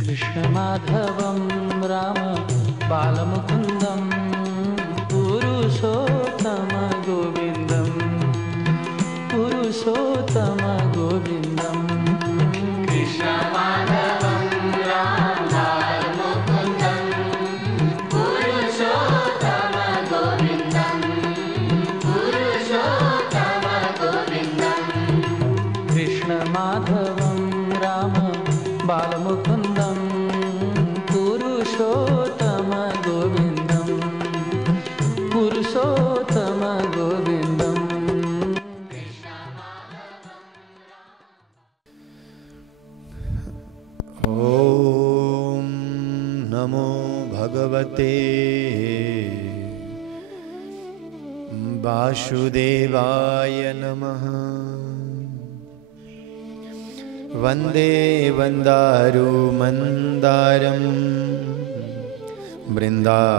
कृष्णमाधवं राम बालमुकुन्दं पुरुषोत्तम गोविन्दं पुरुषोत्तम गोविन्दं कृष्णमाधवं राम बालमुकुन्दं पुरुषोत्तम गोविन्दं पुरुषोत्तम गोविन्दं कृष्णमाधवं राम बालमुकुन्दं पुरुषोत्तम गोविन्दं पुरुषोत्तम गोविन्दं ॐ नमो भगवते वासुदेवाय नमः। वन्दे वन्दारुमन्दारं वृन्दावनविनोदिनं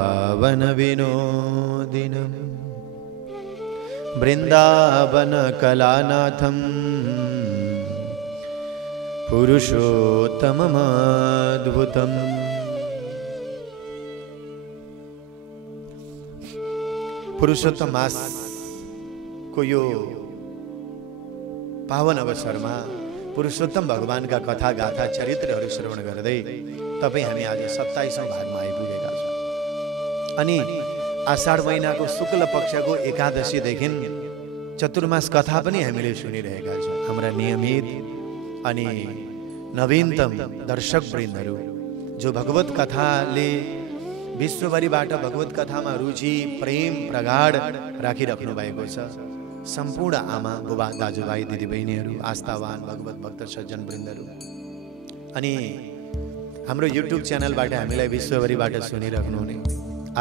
वृन्दावनकलानाथं पुरुषोत्तममद्भुतम्। पुरुषोत्तम मास को यो पावन अवसरमा पुरुषोत्तम भगवान का कथा गाथा चरित्रहरू श्रवण गर्दै तपाई हामी आज 27औं भागमा आइपुगेका छौं। अनि आषाढ महिनाको शुक्ल पक्षको एकादशीदेखि चतुर्मास कथा पनि हामीले सुनिरहेका छौं। हाम्रा नियमित अनि नवीनतम दर्शक वृन्दहरू जो भगवत कथाले विश्वभरिबाट भगवत कथामा रुचि प्रेम प्रगाढ राखिराख्नु भएको छ, सम्पूर्ण आमा बुबा दाजुभाइ दिदीबहिनीहरू आस्थावान भगवत भक्त सज्जन वृन्दहरू अनि हाम्रो युट्युब च्यानलबाट हामीलाई विश्वभरिबाट सुनिराख्नुहुने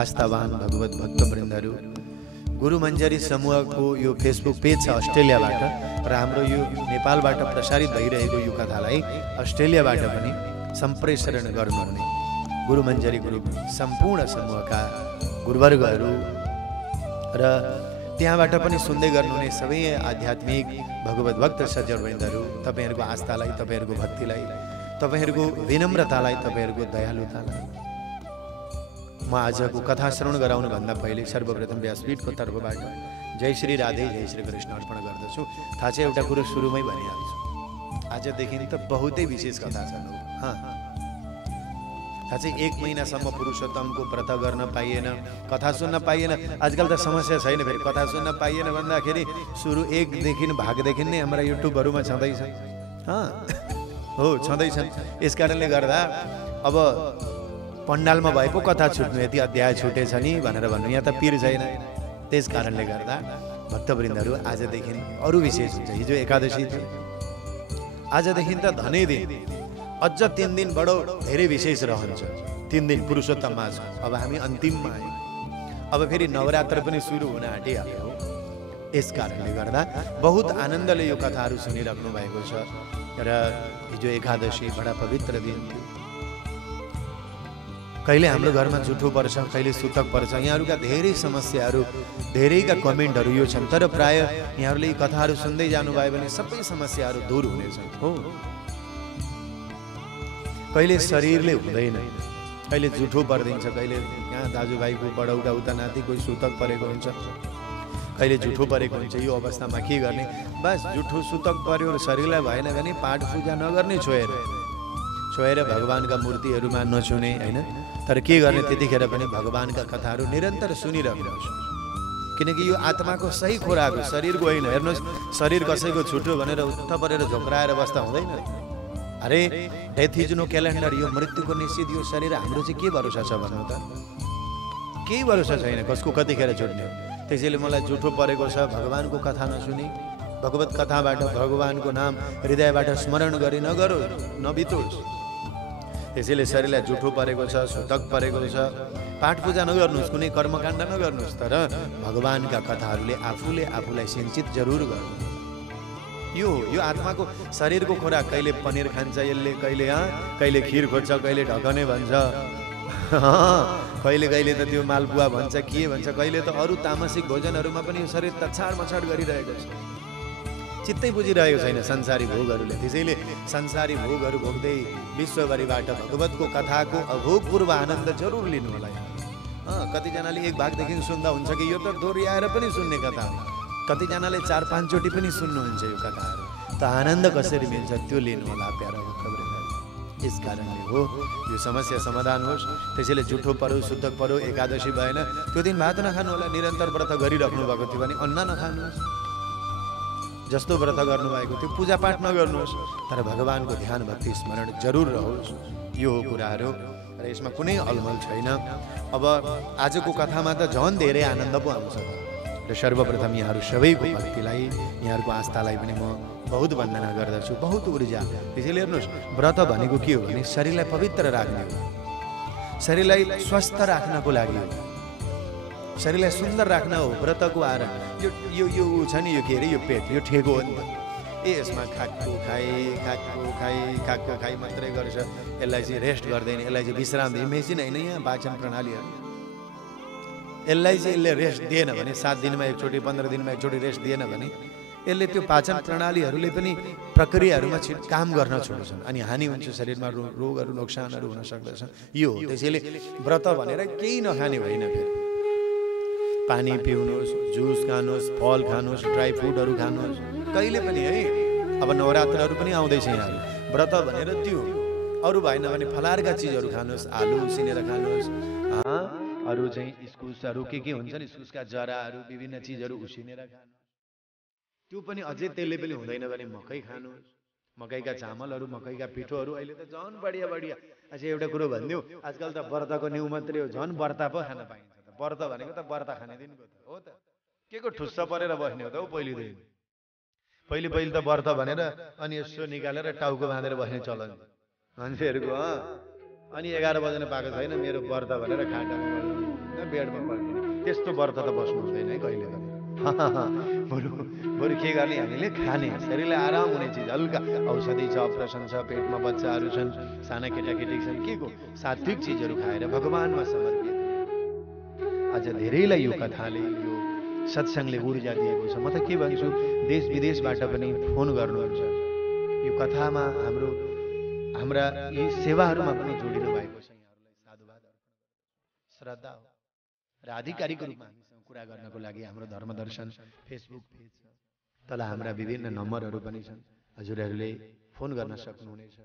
आस्थावान भगवत भक्त वृन्दहरू, गुरु मञ्जरी समूहको यो फेसबुक पेज छ अस्ट्रेलियाबाट र हाम्रो यो नेपालबाट प्रसारित भइरहेको यो कथालाई अस्ट्रेलियाबाट पनि सम्प्रेषण गर्नुहुने गुरु मञ्जरी ग्रुप सम्पूर्ण समूहका गुरुवर्गहरू र त्यहाँबाट पनि सुन्दै गर्नुहुने सबै आध्यात्मिक भगवत भक्त सज्जनवृन्दहरू, तपाईहरूको आस्थालाई, तपाईहरूको भक्तिलाई, तपाईहरूको विनम्रतालाई, तपाईहरूको दयालुतालाई म आजको कथा श्रवण गराउनु भन्दा पहिले सर्वप्रथम व्यासपीठको तर्फबाट जय श्री राधे जय श्री कृष्ण अर्पण गर्दछु। थाहा छ एउटा कुरो सुरुमै भनिहाल्छु, आजदेखि त बहुतै विशेष कथा छ। थाहा छ 1 महिनासम्म पुरुषोत्तमको व्रत गर्न पाइएन, कथा सुन्न पाइएन। आजकल त समस्या छैन, फेरि कथा सुन्न पाइएन भन्दाखेरि सुरु 1 देखि भागदेखि नै हाम्रा युट्युबहरूमा छँदैछ। हो छँदैछन्। यस कारणले गर्दा अब पण्डालमा भए पो कथा छुट्नु, यति अध्याय छुटेछ नि भनेर भन्नु, यहाँ त पीर छैन। त्यस कारणले गर्दा भक्तवृन्दहरू आजदेखि अरू विशेष हुन्छ। हिजो एकादशी थियो, आजदेखि त धनै दिन, अझ 3 दिन बडो धेरै विशेष रहन्छ। 3 दिन पुरुषोत्तम मास, अब हामी अन्तिममा आयौँ। अब फेरि नवरात्र पनि सुरु हुन आँटिहाल्यो। यस कारणले गर्दा बहुत आनन्दले यो कथाहरू सुनिराख्नु भएको छ र हिजो एकादशी बडा पवित्र दिन थियो। कहिले हाम्रो घरमा जुठो पर्छ, कहिले सुतक पर्छ, यहाँहरूका धेरै समस्याहरू, धेरैका कमेन्टहरू यो छन्। तर प्राय यहाँहरूले यी कथाहरू सुन्दै जानुभयो भने सबै समस्याहरू दूर हुनेछन्। हो, कहिले शरीरले हुँदैन, कहिले जुठो परिदिन्छ, कहिले यहाँ दाजुभाइको बडौटा उता नाति कोही सुतक परेको हुन्छ, कहिले जुठो परेको हुन्छ। यो अवस्थामा के गर्ने? बस जुठो सुतक पर्यो र शरीरलाई भएन भने पाठ पूजा नगर्ने, छोएर भगवानका मूर्तिहरूमा नछुने, होइन। तर के गर्ने, त्यतिखेर पनि भगवानका कथाहरू निरन्तर सुनिरहनुहोस्, किनकि यो आत्माको सही खोराक हो, शरीरको होइन। हेर्नुहोस्, शरीर कसैको छुट्यो भनेर उत्थ परेर झोक्राएर बस्दा हुँदैन। अरे डेथ इज नो क्यालेन्डर, यो मृत्युको निश्चित यो शरीर हाम्रो चाहिँ के भरोसा छ भन्नु त? केही भरोसा छैन कसको कतिखेर छुट्ने हो। त्यसैले मलाई जुठो परेको छ, भगवानको कथा नसुनी, भगवत कथाबाट भगवानको नाम हृदयबाट स्मरण गरी नगरोस्, नबितोस्। त्यसैले शरीरलाई जुठो परेको छ, सुतक परेको छ, पाठ पूजा नगर्नुहोस्, कुनै कर्मकाण्ड नगर्नुहोस्, तर भगवानका कथाहरूले आफूलाई सिञ्चित जरुर गर्नु। यो आत्माको शरीरको खोराक। कहिले पनिर खान्छ यसले, कहिले खिर खोज्छ, कहिले ढकने भन्छ, कहिले त त्यो मालपुवा भन्छ, के भन्छ, कहिले त अरू तामसिक भोजनहरूमा पनि यो शरीर तछाड मछाड गरिरहेको छ। चित्तै बुझिरहेको छैन संसारी भोगहरूले। त्यसैले संसारी भोगहरू भोग्दै विश्वभरिबाट भगवतको कथाको अभूतपूर्व आनन्द जरुर लिनु होला। कतिजनाले एक भागदेखि सुन्दा हुन्छ कि यो त दोहोऱ्याएर पनि सुन्ने कथा हो, कतिजनाले 4-5 चोटि पनि सुन्नुहुन्छ यो कथाहरू। त आनन्द कसरी मिल्छ त्यो लिनु होला प्यारा भक्तवृन्द। यस कारणले हो यो समस्या समाधान होस्। त्यसैले जुठो परो शुद्ध परो एकादशी भएन त्यो दिन भात नखानु होला। निरन्तर व्रत गरिराख्नु भएको थियो भने अन्न नखानुहोस्। जस्तो व्रत गर्नुभएको थियो पूजापाठ नगर्नुहोस्, तर भगवानको ध्यान भक्ति स्मरण जरुर रहोस्। यो हो कुराहरू र यसमा कुनै अलमल छैन। अब आजको कथामा त झन् धेरै आनन्द पो आउँछ। र सर्वप्रथम यहाँहरू सबैको भक्तिलाई, यहाँहरूको आस्थालाई पनि म बहुत वन्दना गर्दछु, बहुत ऊर्जा। त्यसैले हेर्नुहोस्, व्रत भनेको के हो भने शरीरलाई पवित्र राख्ने हो, शरीरलाई स्वस्थ राख्नको लागि हो, शरीरलाई सुन्दर राख्न हो व्रतको आहार। यो छ नि, यो के अरे, यो पेट, यो ठेगो हो नि त। यसमा खाएको खाइ मात्रै गर्छ, यसलाई चाहिँ रेस्ट गर्दैन, यसलाई चाहिँ विश्राम दिए। मेसिन होइन यहाँ पाचन प्रणालीहरू, यसलाई चाहिँ यसले रेस्ट दिएन भने 7 दिनमा एकचोटि 15 दिनमा एकचोटि रेस्ट दिएन भने यसले त्यो पाचन प्रणालीहरूले पनि प्रक्रियाहरूमा काम गर्न छोड्छन् अनि हानि हुन्छ, शरीरमा रोगहरू नोक्सानहरू हुन सक्दछ। यो हो। त्यसैले व्रत भनेर केही नखाने होइन। फेरि पानी पिउनुहोस्, जुस खानुहोस्, फल खानुहोस्, ड्राई फ्रुटहरू खानुहोस्, कहिले पनि है। अब नवरात्रहरू पनि आउँदैछ यहाँहरू, व्रत भनेर त्यो। अरू भएन भने फलारका चिजहरू खानुहोस्, आलु उसिनेर खानुहोस्, अरू चाहिँ इस्कुसहरू के हुन्छ नि, इस्कुसका जराहरू विभिन्न चिजहरू उसिनेर खानुहोस्। त्यो पनि अझै त्यसले पनि हुँदैन भने मकै खानुहोस्, मकैका चामलहरू, मकैका पिठोहरू। अहिले त झन् बढिया बढिया। अच्छा एउटा कुरो भनिदिउँ, आजकल त व्रतको न्यु मात्रै हो, झन् व्रत पो खान पाइन्छ। त व्रत भनेको त व्रत खाने दिनको त हो। त के को ठुस्स परेर बस्ने हो त हौ। पहिले त व्रत भनेर अनि यसो निकालेर टाउको बाँधेर बस्ने चलन मान्छेहरूको। अनि 11 बज्न पाएको छैन मेरो व्रत भनेर खाटामा बेडमा पर्ने, त्यस्तो व्रत त बस्नु हुँदैन है कहिले पनि। बरु के गर्ने, हामीले खाने, शरीरलाई आराम हुने चिज, हल्का औषधि छ, अप्रेसन छ, पेटमा बच्चाहरू छन्, साना केटाकेटी छन्, के को सात्विक चिजहरू खाएर भगवानमा समर्पित। आज धेरैलाई यो कथाले, यो सत्सङ्गले ऊर्जा दिएको छ। म त के भन्छु, देश विदेशबाट पनि फोन गर्नुहुन्छ, यो कथामा हाम्रा यी सेवाहरूमा पनि जोडिनु भएको छ। यहाँहरूलाई साधुवाद, श्रद्धा हो। र आधिकारिक रूपमा हामीसँग कुरा गर्नको लागि हाम्रो धर्मदर्शन फेसबुक पेज छ, तल हाम्रा विभिन्न नम्बरहरू पनि छन्, हजुरहरूले फोन गर्न सक्नुहुनेछ।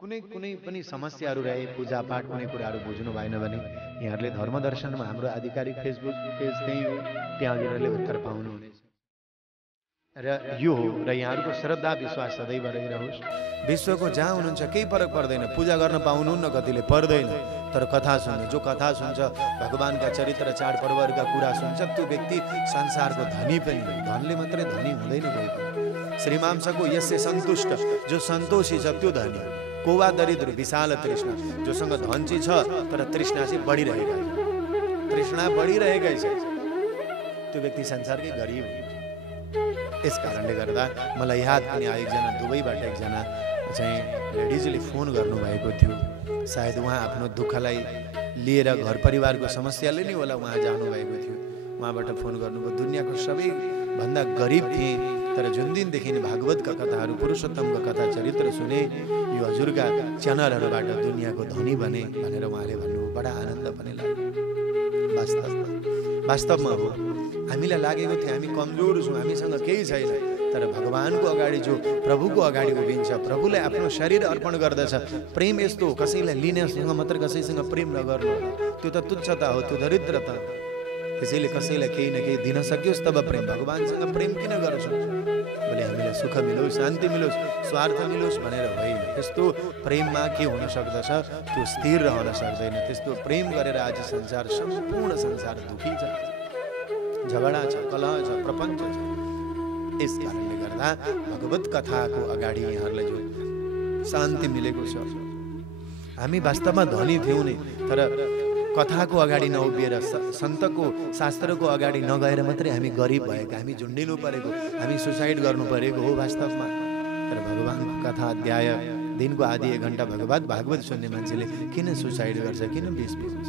कुनै पनि समस्याहरू रहे, पूजापाठ कुनै कुराहरू बुझ्नु भएन भने यहाँहरूले धर्मदर्शनमा हाम्रो आधिकारिक फेसबुक पेज त्यही हो, त्यहाँ हजुरहरूले उत्तर पाउनुहुनेछ। र यो हो। र यहाँहरूको श्रद्धा विश्वास सदैव रहिरहोस्। विश्वको जहाँ हुनुहुन्छ केही फरक पर्दैन, पूजा गर्न पाउनुहुन्न, कतिले पर्दैन, तर कथा सुन्नु, जो कथा सुन्छ, भगवानका चरित्र चाडपर्वहरूका कुरा सुन्छ, त्यो व्यक्ति संसारको धनी पनि हो। धनले मात्रै धनी हुँदैन कोही पनि। श्रीमांसको यससे सन्तुष्ट, जो सन्तोषी छ त्यो धनी। कोवा दरिद्र विशाल तृष्णा, जोसँग धन चाहिँ छ तर तृष्णा चाहिँ बढिरहेका छ, तृष्णा बढिरहेकै छ, त्यो व्यक्ति संसारकै गरिब हुन्छ। यस कारणले गर्दा मलाई याद पनि आयो, एकजना दुबईबाट एकजना चाहिँ लेडिजले फोन गर्नुभएको थियो। सायद उहाँ आफ्नो दुःखलाई लिएर घर परिवारको समस्याले नै होला उहाँ जानुभएको थियो। उहाँबाट फोन गर्नुभयो। दुनियाँको सबैभन्दा गरिब थिए, तर जुन दिनदेखि भागवतका कथाहरू, पुरुषोत्तमका कथा चरित्र सुने, यो हजुरका च्यानलहरूबाट दुनियाँको धनी बने भनेर उहाँले भन्नुभयो। बडा आनन्द पनि लाग्यो। वास्तवमा हो, हामीलाई लागेको थियो हामी कमजोर छौँ, हामीसँग केही छैन, तर भगवानको अगाडि जो प्रभुको अगाडि उभिन्छ, प्रभुलाई आफ्नो शरीर अर्पण गर्दछ। प्रेम यस्तो हो, कसैलाई लिनेसँग मात्र कसैसँग प्रेम नगर्नु, त्यो त तुच्छता हो, त्यो दरिद्रता। त्यसैले कसैलाई केही न केही दिन सकियोस् तब प्रेम। भगवानसँग प्रेम किन गर्छौँ? भोलि हामीलाई सुख मिलोस्, शान्ति मिलोस्, स्वार्थ मिलोस् भनेर होइन। त्यस्तो प्रेममा के हुन सक्दछ, त्यो स्थिर रहन सक्दैन। त्यस्तो प्रेम गरेर आज सम्पूर्ण संसार दुखी छ, झगडा छ, कलह छ, प्रपञ्च छ। यस कारणले गर्दा भगवत कथाको अगाडि यहाँहरूलाई जो शान्ति मिलेको छ, हामी वास्तवमा धनी थियौँ नै, तर कथाको अगाडि नउभिएर, सन्तको शास्त्रको अगाडि नगएर मात्रै हामी गरिब भएका, हामी झुन्डिनु परेको, हामी सुसाइड गर्नु परेको हो वास्तवमा। तर भगवानको कथा अध्याय दिनको आधी 1 घण्टा भागवत सुन्ने मान्छेले किन सुसाइड गर्छ, किन विष पिउँछ?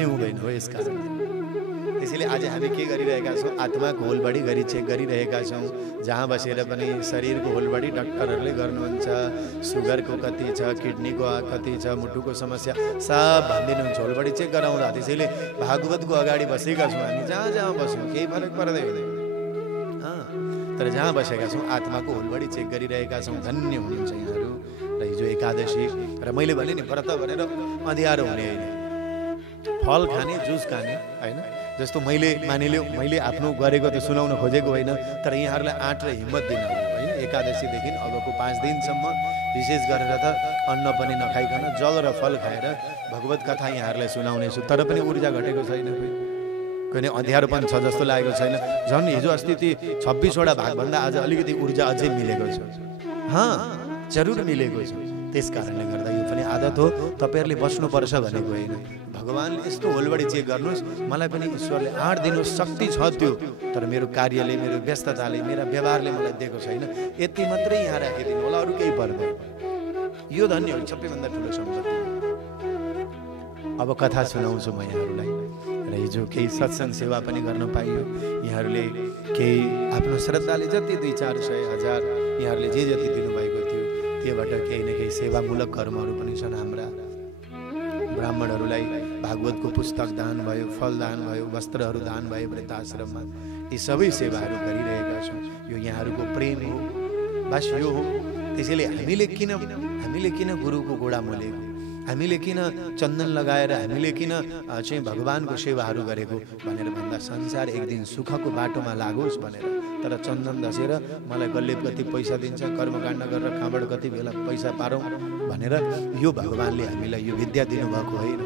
पिउँदैन हो। यस कारण त्यसैले आज हामी के गरिरहेका छौँ, आत्माको होलबडी गरी चेक गरिरहेका छौँ। जहाँ बसेर पनि शरीरको होलबडी डाक्टरहरूले गर्नुहुन्छ। सुगरको कति छ, किडनीको कति छ, मुटुको समस्या सब भनिदिनुहुन्छ, होलबडी चेक गराउँदा। त्यसैले भागवतको अगाडि बसेका छौँ हामी, जहाँ जहाँ बस्यौँ केही फरक पर्दैन। तर जहाँ बसेका छौँ आत्माको होलबडी चेक गरिरहेका छौँ। धन्य हुनुहुन्छ यहाँहरू। र हिजो एकादशी र मैले भने नि व्रत भनेर अँध्यारो हुने होइन, फल खाने, जुस खाने होइन। जस्तो मैले मानिलियो मैले आफ्नो गरेको त्यो सुनाउन खोजेको होइन, तर यहाँहरूलाई आँट र हिम्मत दिन होइन। एकादशीदेखि अबको 5 दिनसम्म विशेष गरेर त अन्न पनि नखाइकन जल र फल खाएर भगवत कथा यहाँहरूलाई सुनाउनेछु। तर पनि ऊर्जा घटेको छैन, कुनै अँध्यारोपन छ जस्तो लागेको छैन। झन् हिजो अस्ति ती 26वटा भागभन्दा आज अलिकति ऊर्जा अझै मिलेको छ। जरुर मिलेको छ। त्यस कारणले गर्दा यो पनि आदत हो, तपाईँहरूले बस्नुपर्छ भनेको होइन। भगवान्ले यस्तो होलबडी चेक गर्नुहोस्, मलाई पनि ईश्वरले 8 दिनुहोस्, शक्ति छ त्यो, तर मेरो कार्यले, मेरो व्यस्तताले, मेरा व्यवहारले मलाई दिएको छैन। यति मात्रै यहाँ राखिदिनु होला, अरू केही पर्दैन। यो धन्य हो, सबैभन्दा ठुलो सम्पत्ति। अब कथा सुनाउँछु म यहाँहरूलाई। र हिजो केही सत्सङ्ग सेवा पनि गर्न पाइयो। यहाँहरूले केही आफ्नो श्रद्धाले जति 2, 4, 100, 1000 यहाँहरूले जे जति दिनुभएको थियो त्योबाट केही न केही सेवामूलक कर्महरू पनि छन्। हाम्रा ब्राह्मणहरूलाई भागवतको पुस्तक दान भयो, फल दान भयो, वस्त्रहरू दान भयो वृद्धाश्रममा। यी सबै सेवाहरू गरिरहेका छौँ। यो यहाँहरूको प्रेम हो, बस यो हो। त्यसैले हामीले किन गुरुको गोडा मोलेको, हामीले किन चन्दन लगाएर, हामीले किन चाहिँ भगवानको सेवाहरू गरेको भनेर भन्दा संसार एक दिन सुखको बाटोमा लागोस् भनेर। तर चन्दन धसेर मलाई गल्ले कति पैसा दिन्छ, कर्मकाण्ड गरेर कहाँबाट कति बेला पैसा पारौँ भनेर यो भगवानले हामीलाई यो विद्या दिनुभएको होइन।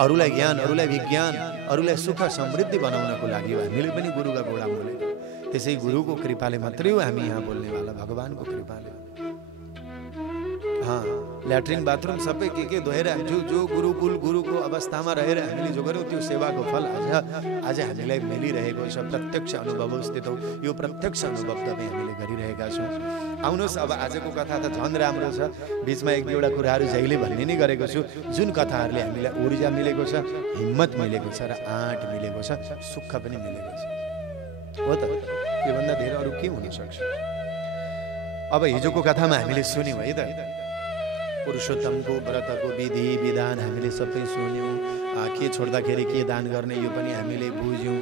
अरूलाई ज्ञान, अरूलाई विज्ञान, अरूलाई सुख समृद्धि बनाउनको लागि हामीले पनि गुरुका गोडा मोलेको। त्यसै गुरुको कृपाले मात्रै हो हामी यहाँ बोल्नेवाला, भगवानको कृपाले। ल्याट्रिन बाथरुम सबै के धोएर जो गुरुकुल गुरुको अवस्थामा रहेर हामीले जो गर्यौँ त्यो सेवाको फल आज हामीलाई मिलिरहेको छ। प्रत्यक्ष अनुभव स्थित हो, यो प्रत्यक्ष अनुभव तपाईँ हामीले गरिरहेका छौँ। आउनुहोस्, अब आजको कथा त झन् राम्रो छ। बिचमा 1-2वटा कुराहरू जहिले भन्ने नै गरेको छु। जुन कथाहरूले हामीलाई ऊर्जा मिलेको छ, हिम्मत मिलेको छ र आँट मिलेको छ, सुख पनि मिलेको छ। हो त, योभन्दा धेरै अरू के हुनसक्छ। अब हिजोको कथामा हामीले सुन्यौँ है त, पुरुषोत्तमको व्रतको विधि विधान हामीले सबै सुन्यौँ। के छोड्दाखेरि के दान गर्ने यो पनि हामीले बुझ्यौँ।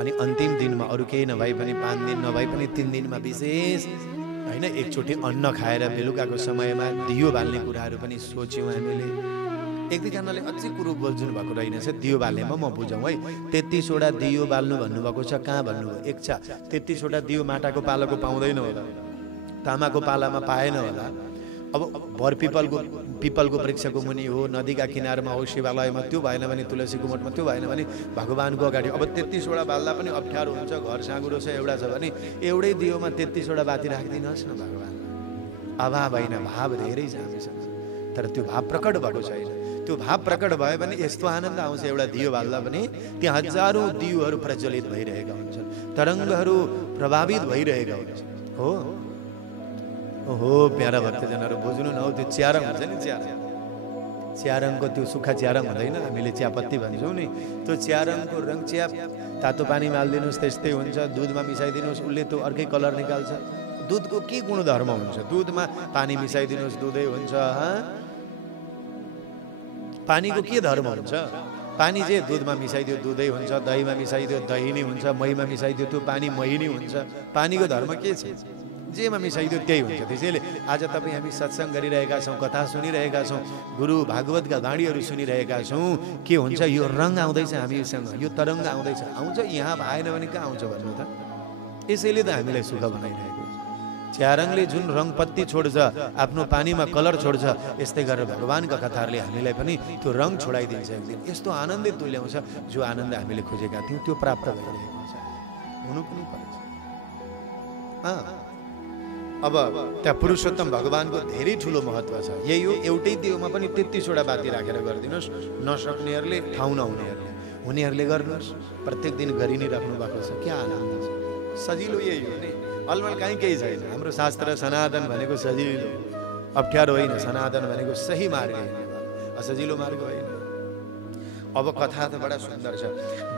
अनि अन्तिम दिनमा अरू केही नभए पनि 5 दिन नभए पनि 3 दिनमा विशेष होइन एकचोटि अन्न खाएर बेलुकाको समयमा दियो बाल्ने कुराहरू पनि सोच्यौँ हामीले। 1-2जनाले अझै कुरो बोल्नु भएको रहेनछ, दियो बाल्नेमा म बुझौँ है। 33वटा दियो बाल्नु भन्नुभएको छ, कहाँ भन्नुभयो? एक छ 33वटा दियो माटाको पालाको पाउँदैन होला, तामाको पालामा पाएन होला। अब भर पिपलको वृक्षको मुनि हो, नदीका किनारमा हो, शिवालयमा त्यो भएन भने तुलसीको मठमा, त्यो भएन भने भगवानको अगाडि। अब 33वटा बाल्दा पनि अप्ठ्यारो हुन्छ, घर साँगुरो छ, एउटा छ भने एउटै दियोमा 33वटा बाती राखिदिनुहोस् न भगवान। अभाव होइन, भाव धेरै छ हामीसँग, तर त्यो भाव प्रकट भएको छैन। त्यो भाव प्रकट भयो भने यस्तो आनन्द आउँछ, एउटा दियो बाल्दा पनि त्यहाँ हजारौँ दियोहरू प्रज्वलित भइरहेका हुन्छन्, तरङ्गहरू प्रभावित भइरहेका हुन्छन्। हो प्यारा भक्तजनहरू बुझ्नु न, हो त्यो च्यारङ हुन्छ नि, च्यारङको त्यो सुक्खा च्यारङ हुँदैन, हामीले चियापत्ती भन्छौँ नि, त्यो च्यारङको रङ चिया तातो पानीमा हालिदिनुहोस् त्यस्तै हुन्छ, दुधमा मिसाइदिनुहोस् उसले त्यो अर्कै कलर निकाल्छ। दुधको के गुणधर्म हुन्छ? दुधमा पानी मिसाइदिनुहोस् दुधै हुन्छ। पानीको के धर्म हुन्छ? पानी चाहिँ दुधमा मिसाइदियो दुधै हुन्छ, दहीमा मिसाइदियो दही नै हुन्छ, महीमा मिसाइदियो त्यो पानी मही नै हुन्छ। पानीको धर्म के छ? जेमा मिसाइदियो त्यही हुन्छ। त्यसैले आज तपाईँ हामी सत्सङ्ग गरिरहेका छौँ, कथा सुनिरहेका छौँ, गुरु भागवतका गाडीहरू सुनिरहेका छौँ। के हुन्छ? यो रङ आउँदैछ हामीसँग, यो तरङ्ग आउँछ। यहाँ आएन भने कहाँ आउँछ भन्नु त? यसैले त हामीलाई सुख बनाइरहेको छ। च्यारङले जुन रङ पत्ती छोड्छ, आफ्नो पानीमा कलर छोड्छ, यस्तै गरेर भगवानका कथाहरूले हामीलाई पनि त्यो रङ छोडाइदिन्छ। एक दिन यस्तो आनन्दित तुल्याउँछ, जो आनन्द हामीले खोजेका थियौँ त्यो प्राप्त भइरहेको छ, हुनु पनि पर्छ। अब त्यहाँ पुरुषोत्तम भगवानको धेरै ठुलो महत्त्व छ। यही हो, एउटै दियोमा पनि 33वटा बाती राखेर गरिदिनुहोस्। नसक्नेहरूले, ठाउँ नहुनेहरूले, हुनेहरूले गर्नुहोस्। प्रत्येक दिन गरि नै राख्नु भएको छ, क्या आनन्द छ। सजिलो यही हो नि, अलमल काहीँ केही छैन। हाम्रो शास्त्र सनातन भनेको सजिलो, अप्ठ्यारो होइन। सनातन भनेको सही मार्ग, असजिलो मार्ग होइन। अब कथा त बडा सुन्दर छ।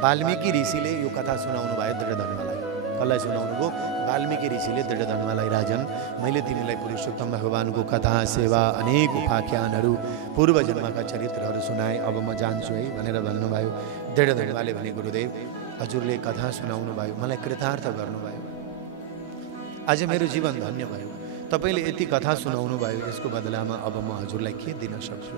वाल्मीकि ऋषिले यो कथा सुनाउनु भयो दृढधनुवालाई। कसलाई सुनाउनु भयो? वाल्मीकि ऋषिले दृढधनुवालाई, राजन मैले तिमीलाई पुरुषोत्तम भगवानको कथा, सेवा, अनेक उपाख्यानहरू, पूर्व जन्मका चरित्रहरू सुनाएँ, अब म जान्छु है भनेर भन्नुभयो। दृढधनुवाले भने, गुरुदेव हजुरले कथा सुनाउनु भयो, मलाई कृतार्थ गर्नुभयो, आज मेरो जीवन धन्य भयो। तपाईँले यति कथा सुनाउनु भयो, यसको बदलामा अब म हजुरलाई के दिन सक्छु?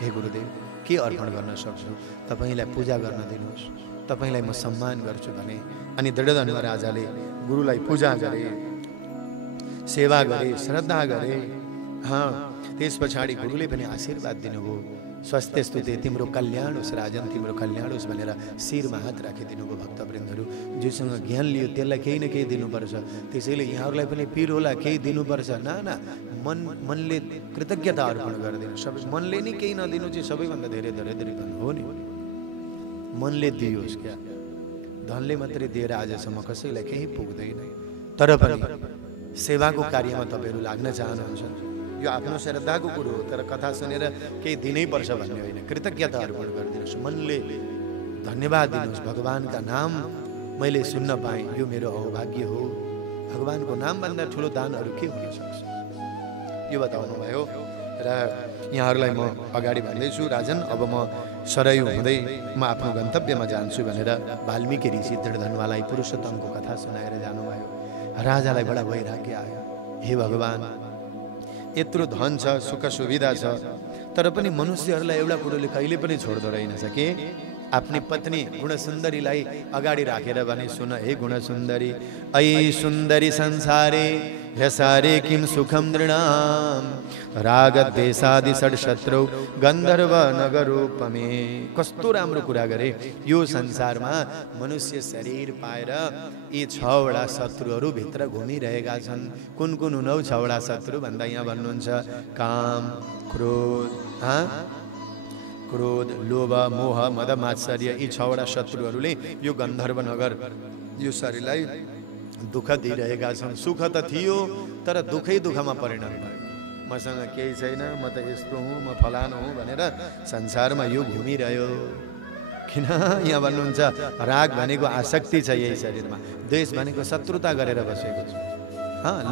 हे गुरुदेव, के अर्पण गर्न सक्छु? तपाईँलाई पूजा गर्न दिनुहोस्, तपाईँलाई म सम्मान गर्छु भने। अनि दृढधनुवा राजाले गुरुलाई पूजा गरे, सेवा गरे, श्रद्धा गरे। त्यस पछाडि गुरुले पनि आशीर्वाद दिनुभयो। स्वास्थ्य स्तुते, तिम्रो कल्याण होस् राजन, तिम्रो कल्याण होस् भनेर शिरमा हात राखिदिनुभयो। भक्तवृन्दहरू, जोसँग ज्ञान लियो त्यसलाई केही न केही दिनुपर्छ। त्यसैले यहाँहरूलाई पनि पिर होला, केही दिनुपर्छ। ना मनले कृतज्ञता अर्पण गरिदिनु। सबै मनले नै केही नदिनु चाहिँ सबैभन्दा धेरै दरिद्रपन हो नि। मनले दियोस् क्या, धनले मात्रै दिएर आजसम्म कसैलाई केही पुग्दैन। तर पनि सेवाको कार्यमा तपाईँहरू लाग्न चाहनुहुन्छ, यो आफ्नो श्रद्धाको कुरो हो। तर कथा सुनेर केही दिनै पर्छ भन्ने होइन, कृतज्ञता अर्पण गरिदिनुहोस्, मनले धन्यवाद दिनुहोस्। भगवानका नाम मैले सुन्न पाएँ, यो मेरो अभाग्य हो। भगवानको नामभन्दा ठुलो दानहरू के हुन सक्छ? यो बताउनु भयो। र यहाँहरूलाई म अगाडि भन्दैछु, राजन अब म सरयू हुँदै म आफ्नो गन्तव्यमा जान्छु भनेर वाल्मीकि ऋषि दृढधनुवालाई पुरुषोत्तमको कथा सुनाएर जानुभयो। राजालाई बडा वैराग्य आयो। हे भगवान, यत्रो धन छ, सुख सुविधा छ, तर पनि मनुष्यहरूलाई एउटा कुरोले कहिले पनि छोड्दो रहेनछ के आफ्नी पत्नी गुणसुन्दरीलाई अगाडि राखेर भने, सुन हे गुणसुन्दरी, ऐ सुन्दरी संसारे यसारे किम सुखम दृढाम राग द्वेषादि षड्शत्रौ गन्धर्व नगरोपमे। कस्तो राम्रो कुरा गरे। यो संसारमा मनुष्य शरीर पाएर यी 6वटा शत्रुहरू भित्र घुमिरहेका छन्। कुन कुन हुन् 6वटा शत्रु भन्दा यहाँ भन्नुहुन्छ, काम, क्रोध, लोभ, मोह, मद, मात्सर्य। यी 6वटा शत्रुहरूले यो गन्धर्व नगर, यो शरीरलाई दुःख दिइरहेका छन्। सुख त थियो तर दुःखै दुःखमा परिणत भयो। मसँग केही छैन, म त यस्तो हुँ, म फलानु हुँ भनेर संसारमा यो घुमिरह्यो। किन? यहाँ भन्नुहुन्छ राग भनेको आसक्ति छ यही शरीरमा, द्वेष भनेको शत्रुता गरेर बसेको छ,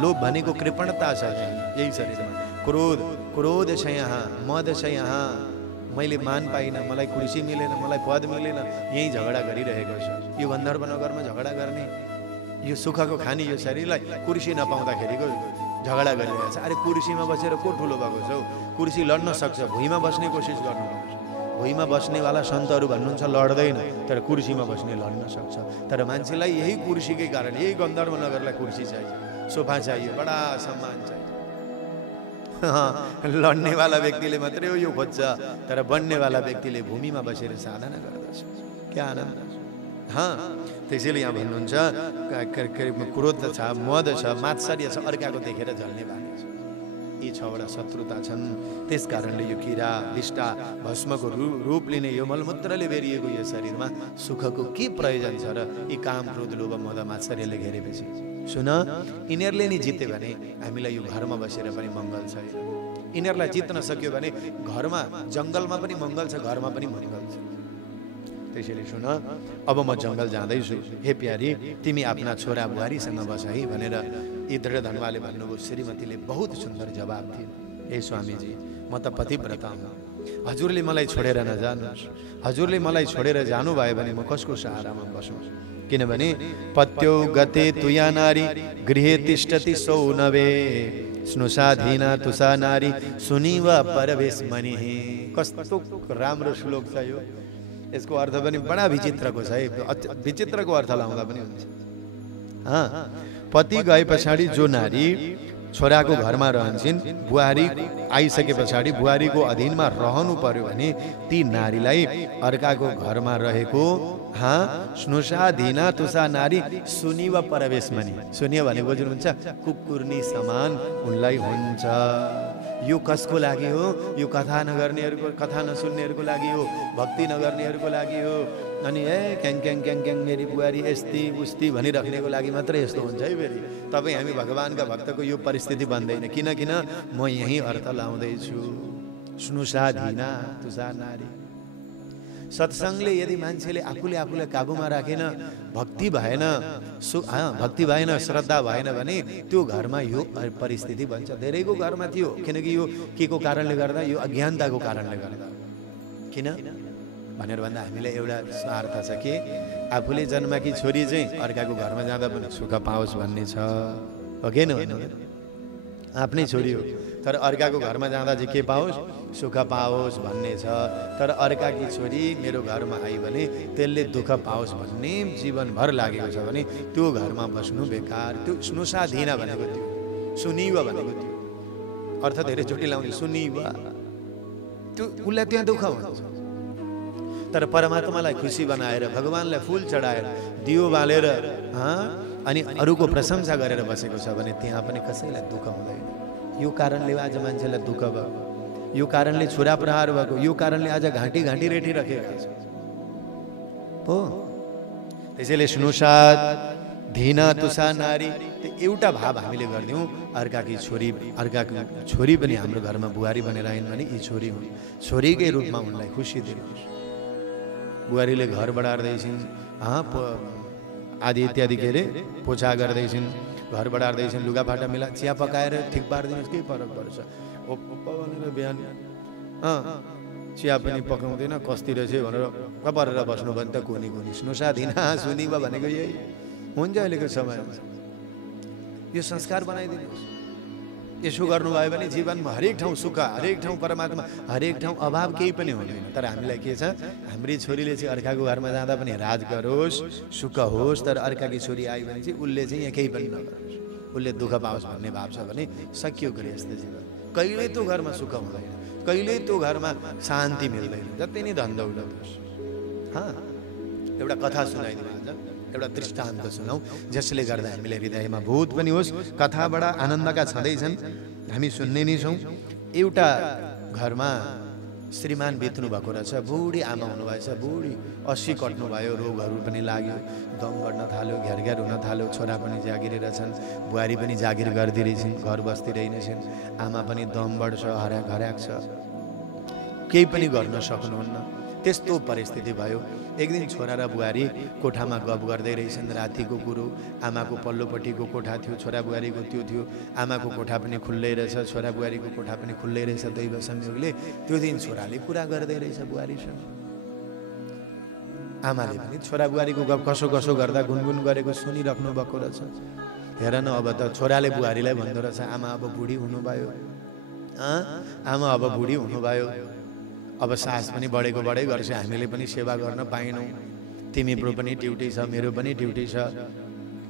लोभ भनेको कृपणता छ यही शरीरमा, क्रोध छ यहाँ, मद छ यहाँ, मैले मान पाइनँ, मलाई खुसी मिलेन, मलाई पद मिलेन, यही झगडा गरिरहेको छु। यो गन्धर्व नगरमा झगडा गर्ने, यो सुखको खाने यो शरीरलाई कुर्सी नपाउँदाखेरिको झगडा गरिरहेको छ। अरे कुर्सीमा बसेर को ठुलो भएको छौ? कुर्सी लड्न सक्छ, भुइँमा बस्ने कोसिस गर्नुपर्छ। भुइँमा बस्नेवाला सन्तहरू भन्नुहुन्छ लड्दैन, तर कुर्सीमा बस्ने लड्न सक्छ। तर मान्छेलाई यही कुर्सीकै कारण, यही गन्धर्व नगरलाई कुर्सी चाहियो, सोफा चाहियो, बडा सम्मान चाहियो। लड्नेवाला व्यक्तिले मात्रै हो यो खोज्छ, तर बन्नेवाला व्यक्तिले भूमिमा बसेर साधना गर्दछ। क्या आनन्द! त्यसैले यहाँ भन्नुहुन्छ क्रोध छ, मद छ, मात्सर्य छ, अर्काको देखेर जल्ने बानी छ। यी 6वटा शत्रुता छन्। त्यस कारणले यो किरा, विष्टा, भस्मको रूप लिने यो मलमूत्रले बेरिएको यो शरीरमा सुखको के प्रयोजन छ र? यी काम, क्रोध, लोभ, मद, मात्सर्यले घेरेपछि सुन, यिनीहरूले नि जित्यो भने हामीलाई यो घरमा बसेर पनि मङ्गल छ। यिनीहरूलाई जित्न सक्यो भने घरमा, जङ्गलमा पनि मङ्गल छ, घरमा पनि मङ्गल छ। त्यसैले सुन, अब म जङ्गल जाँदैछु, हे प्यारी तिमी आफ्ना छोरा बुहारीसँग बस है भनेर यी दृढधनुवाले भन्नुभयो। श्रीमतीले बहुत सुन्दर जवाब दिए, हे स्वामीजी, म त पतिव्रता हुँ, हजुरले मलाई छोडेर नजानुहोस्। हजुरले मलाई छोडेर जानुभयो भने म कसको सहारामा बसौँ? किनभने पत्यो गते तुया नारी गृहे तिष्ठति सौनवे स्नुषाधीना तुषा नारी सुनिव परवेश मनि। कस्तो राम्रो श्लोक छ यो। यसको अर्थ पनि बडा विचित्रको छ है, विचित्रको अर्थ लाउँदा पनि हुन्छ। पति गए पछाडि जो नारी छोराको घरमा रहन्छन्, बुहारी आइसके पछाडि बुहारीको अधीनमा रहनु पर्यो भने ती नारीलाई अर्काको घरमा रहेको स्नुषाधीना तुषा नारी सुनिव परवेश मनि। सुनियो भने बुझ्नुहुन्छ, कुकुर्नी समान उनलाई हुन्छ। यो कसको लागि हो? यो कथा नगर्नेहरूको, कथा नसुन्नेहरूको लागि हो, भक्ति नगर्नेहरूको लागि हो। अनि क्याङ क्याङ क्याङ क्याङ मेरी बुहारी यस्ती उस्ती भनिराख्नेको लागि मात्रै यस्तो हुन्छ है फेरि। तपाईँ हामी भगवानका भक्तको यो परिस्थिति बन्दैन। किन म यही अर्थ लाउँदैछु, स्नुषाधीना तुषा नारी सत्संगले यदि मान्छेले आफूले आफूलाई काबुमा राखेन, भक्ति भएन, भक्ति भएन, श्रद्धा भएन भने त्यो घरमा यो परिस्थिति बन्छ। धेरैको घरमा थियो, किनकि यो के को कारणले गर्दा, यो अज्ञानताको कारणले गर्दा। किन भनेर भन्दा हामीलाई एउटा स्वार्थ छ कि आफूले जन्माकी छोरी चाहिँ अर्काको घरमा जाँदा पनि सुख पाओस् भन्ने छ, हो कि होइन? आफ्नै छोरी हो तर अर्काको घरमा जाँदा चाहिँ के पाओस्, सुख पाओस् भन्ने छ। तर अर्काकी छोरी मेरो घरमा आई भने त्यसले दुःख पाओस् भन्ने जीवनभर लागेको छ भने त्यो घरमा बस्नु बेकार। त्यो स्नुषाधीना भनेको थियो, सुनिवा भनेको थियो, अर्थ धेरै चोटि लाउने सुनिवा, त्यो उसलाई त्यहाँ दुःख हुन्छ। तर परमात्मालाई खुसी बनाएर, भगवानलाई फुल चढाएर, दियो बालेर अनि अरूको प्रशंसा गरेर बसेको छ भने त्यहाँ पनि कसैलाई दुःख हुँदैन। यो कारणले आज मान्छेलाई दुःख भयो, यो कारणले छुरा प्रहार भएको, यो कारणले आज घाँटी घाँटी रेटिराखेका छ हो। त्यसैले स्नुषाद धीना तुषा नारी, त्यो एउटा भाव हामीले गरिदिउँ। अर्काकी छोरी पनि हाम्रो घरमा बुहारी बनेर आइन् भने यी छोरी हुन्, छोरीकै रूपमा उनलाई खुसी दिनुहोस्। बुहारीले घर बढार्दैछिन्, आदि इत्यादि के अरे पोछा गर्दैछिन्, घर बढार्दैछिन्, लुगाफाटा मिला, चिया पकाएर ठिक पारिदिनुहोस्, केही फरक पर्छ। भनेर बिहान चिया पनि पकाउँदैन, कस्ती रहेछ भनेर परेर बस्नु भने त कोनी स्नुषाधीना सुनिवा भनेको यही हुन्छ अहिलेको समयमा। यो संस्कार बनाइदिनुहोस्। यसो गर्नुभयो भने जीवनमा हरेक ठाउँ सुख, हरेक ठाउँ परमात्मा, हरेक ठाउँ अभाव केही पनि हुँदैन। तर हामीलाई के छ, हाम्री छोरीले चाहिँ अर्काको घरमा जाँदा पनि राज गरोस्, सुख होस्, तर अर्काकी छोरी आयो भने चाहिँ उसले चाहिँ यहाँ केही पनि नगरोस्, उसले दुःख पाओस् भन्ने भाव छ भने सकियो गृहस्थ जीवन। कहिल्यै त्यो घरमा सुख हुँदैन, कहिल्यै त्यो घरमा शान्ति मिल्दैन, जति नै धन दौलत होस्। एउटा कथा सुनाइदिनु, आज एउटा दृष्टान्त सुनाऊ जसले गर्दा हामीले हृदयमा बोध पनि होस्। कथाबाट आनन्दका छँदैछन्, हामी सुन्ने नै छौँ। एउटा घरमा श्रीमान बित्नु भएको रहेछ, बुढी आमा हुनुभएछ, बुढी 80 कट्नुभयो, रोगहरू पनि लाग्यो, दम बढ्न थाल्यो, घेर हुन थाल्यो, छोरा पनि जागिरी रहेछन्, बुहारी पनि जागिर गरिदिरहेछन्, घर बस्दिरहेछन्, आमा पनि दम बढ्छ, हराक छ, केही पनि गर्न सक्नुहुन्न। त्यस्तो परिस्थिति भयो। एक दिन छोरा र बुहारी कोठामा गफ गर्दै रहेछन्, रातिको कुरो। आमाको पल्लोपट्टिको कोठा थियो, छोरा बुहारीको त्यो थियो। आमाको कोठा पनि खुल्लै रहेछ, छोरा बुहारीको कोठा पनि खुल्लै रहेछ। दैव संयोगले त्यो दिन छोराले कुरा गर्दै रहेछ बुहारीसँग। आमाले पनि छोरा बुहारीको गफ कसो कसो गर्दा गुनगुन गरेको सुनिराख्नु भएको रहेछ। हेर न, अब त छोराले बुहारीलाई भन्दो रहेछ, आमा अब बुढी हुनुभयो, आमा अब बुढी हुनुभयो, अब सास पनि बढेको बढै गर्छ, हामीले पनि सेवा गर्न पाएनौँ, तिम्रो पनि ड्युटी छ, मेरो पनि ड्युटी छ,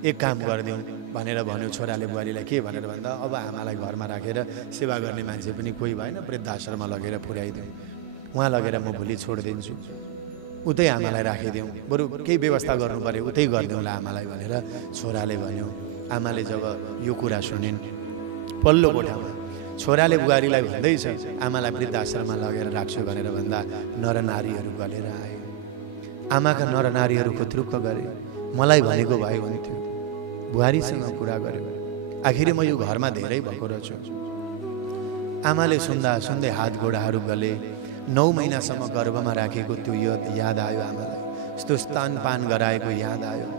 एक काम गरिदिउँ भनेर भन्यो छोराले बुहारीलाई। के भनेर भन्दा, अब आमालाई घरमा राखेर सेवा गर्ने मान्छे पनि कोही भएन, वृद्धाश्रममा लगेर पुर्याइदिउँ, उहाँ लगेर म भोलि छोडिदिन्छु, उतै आमालाई राखिदिउँ, बरु केही व्यवस्था गर्नु पर्यो, उतै गरिदिउँला आमालाई भनेर छोराले भन्यो। आमाले जब यो कुरा सुनिन्, पल्लो कोठामा छोराले बुहारीलाई भन्दैछ आमालाई वृद्धाश्रममा लगेर राख्छु भनेर भन्दा नरनारीहरू गलेर आए। आमाका नरनारीहरू खुत्रुक्क गरे, मलाई भनेको भए हुन्थ्यो, बुहारीसँग कुरा गर्यो, आखिर म यो घरमा धेरै भएको रहेछु। आमाले सुन्दा सुन्दै हात गोडाहरू गले। 9 महिनासम्म गर्भमा राखेको त्यो याद आयो आमालाई, यस्तो स्तनपान गराएको याद आयो।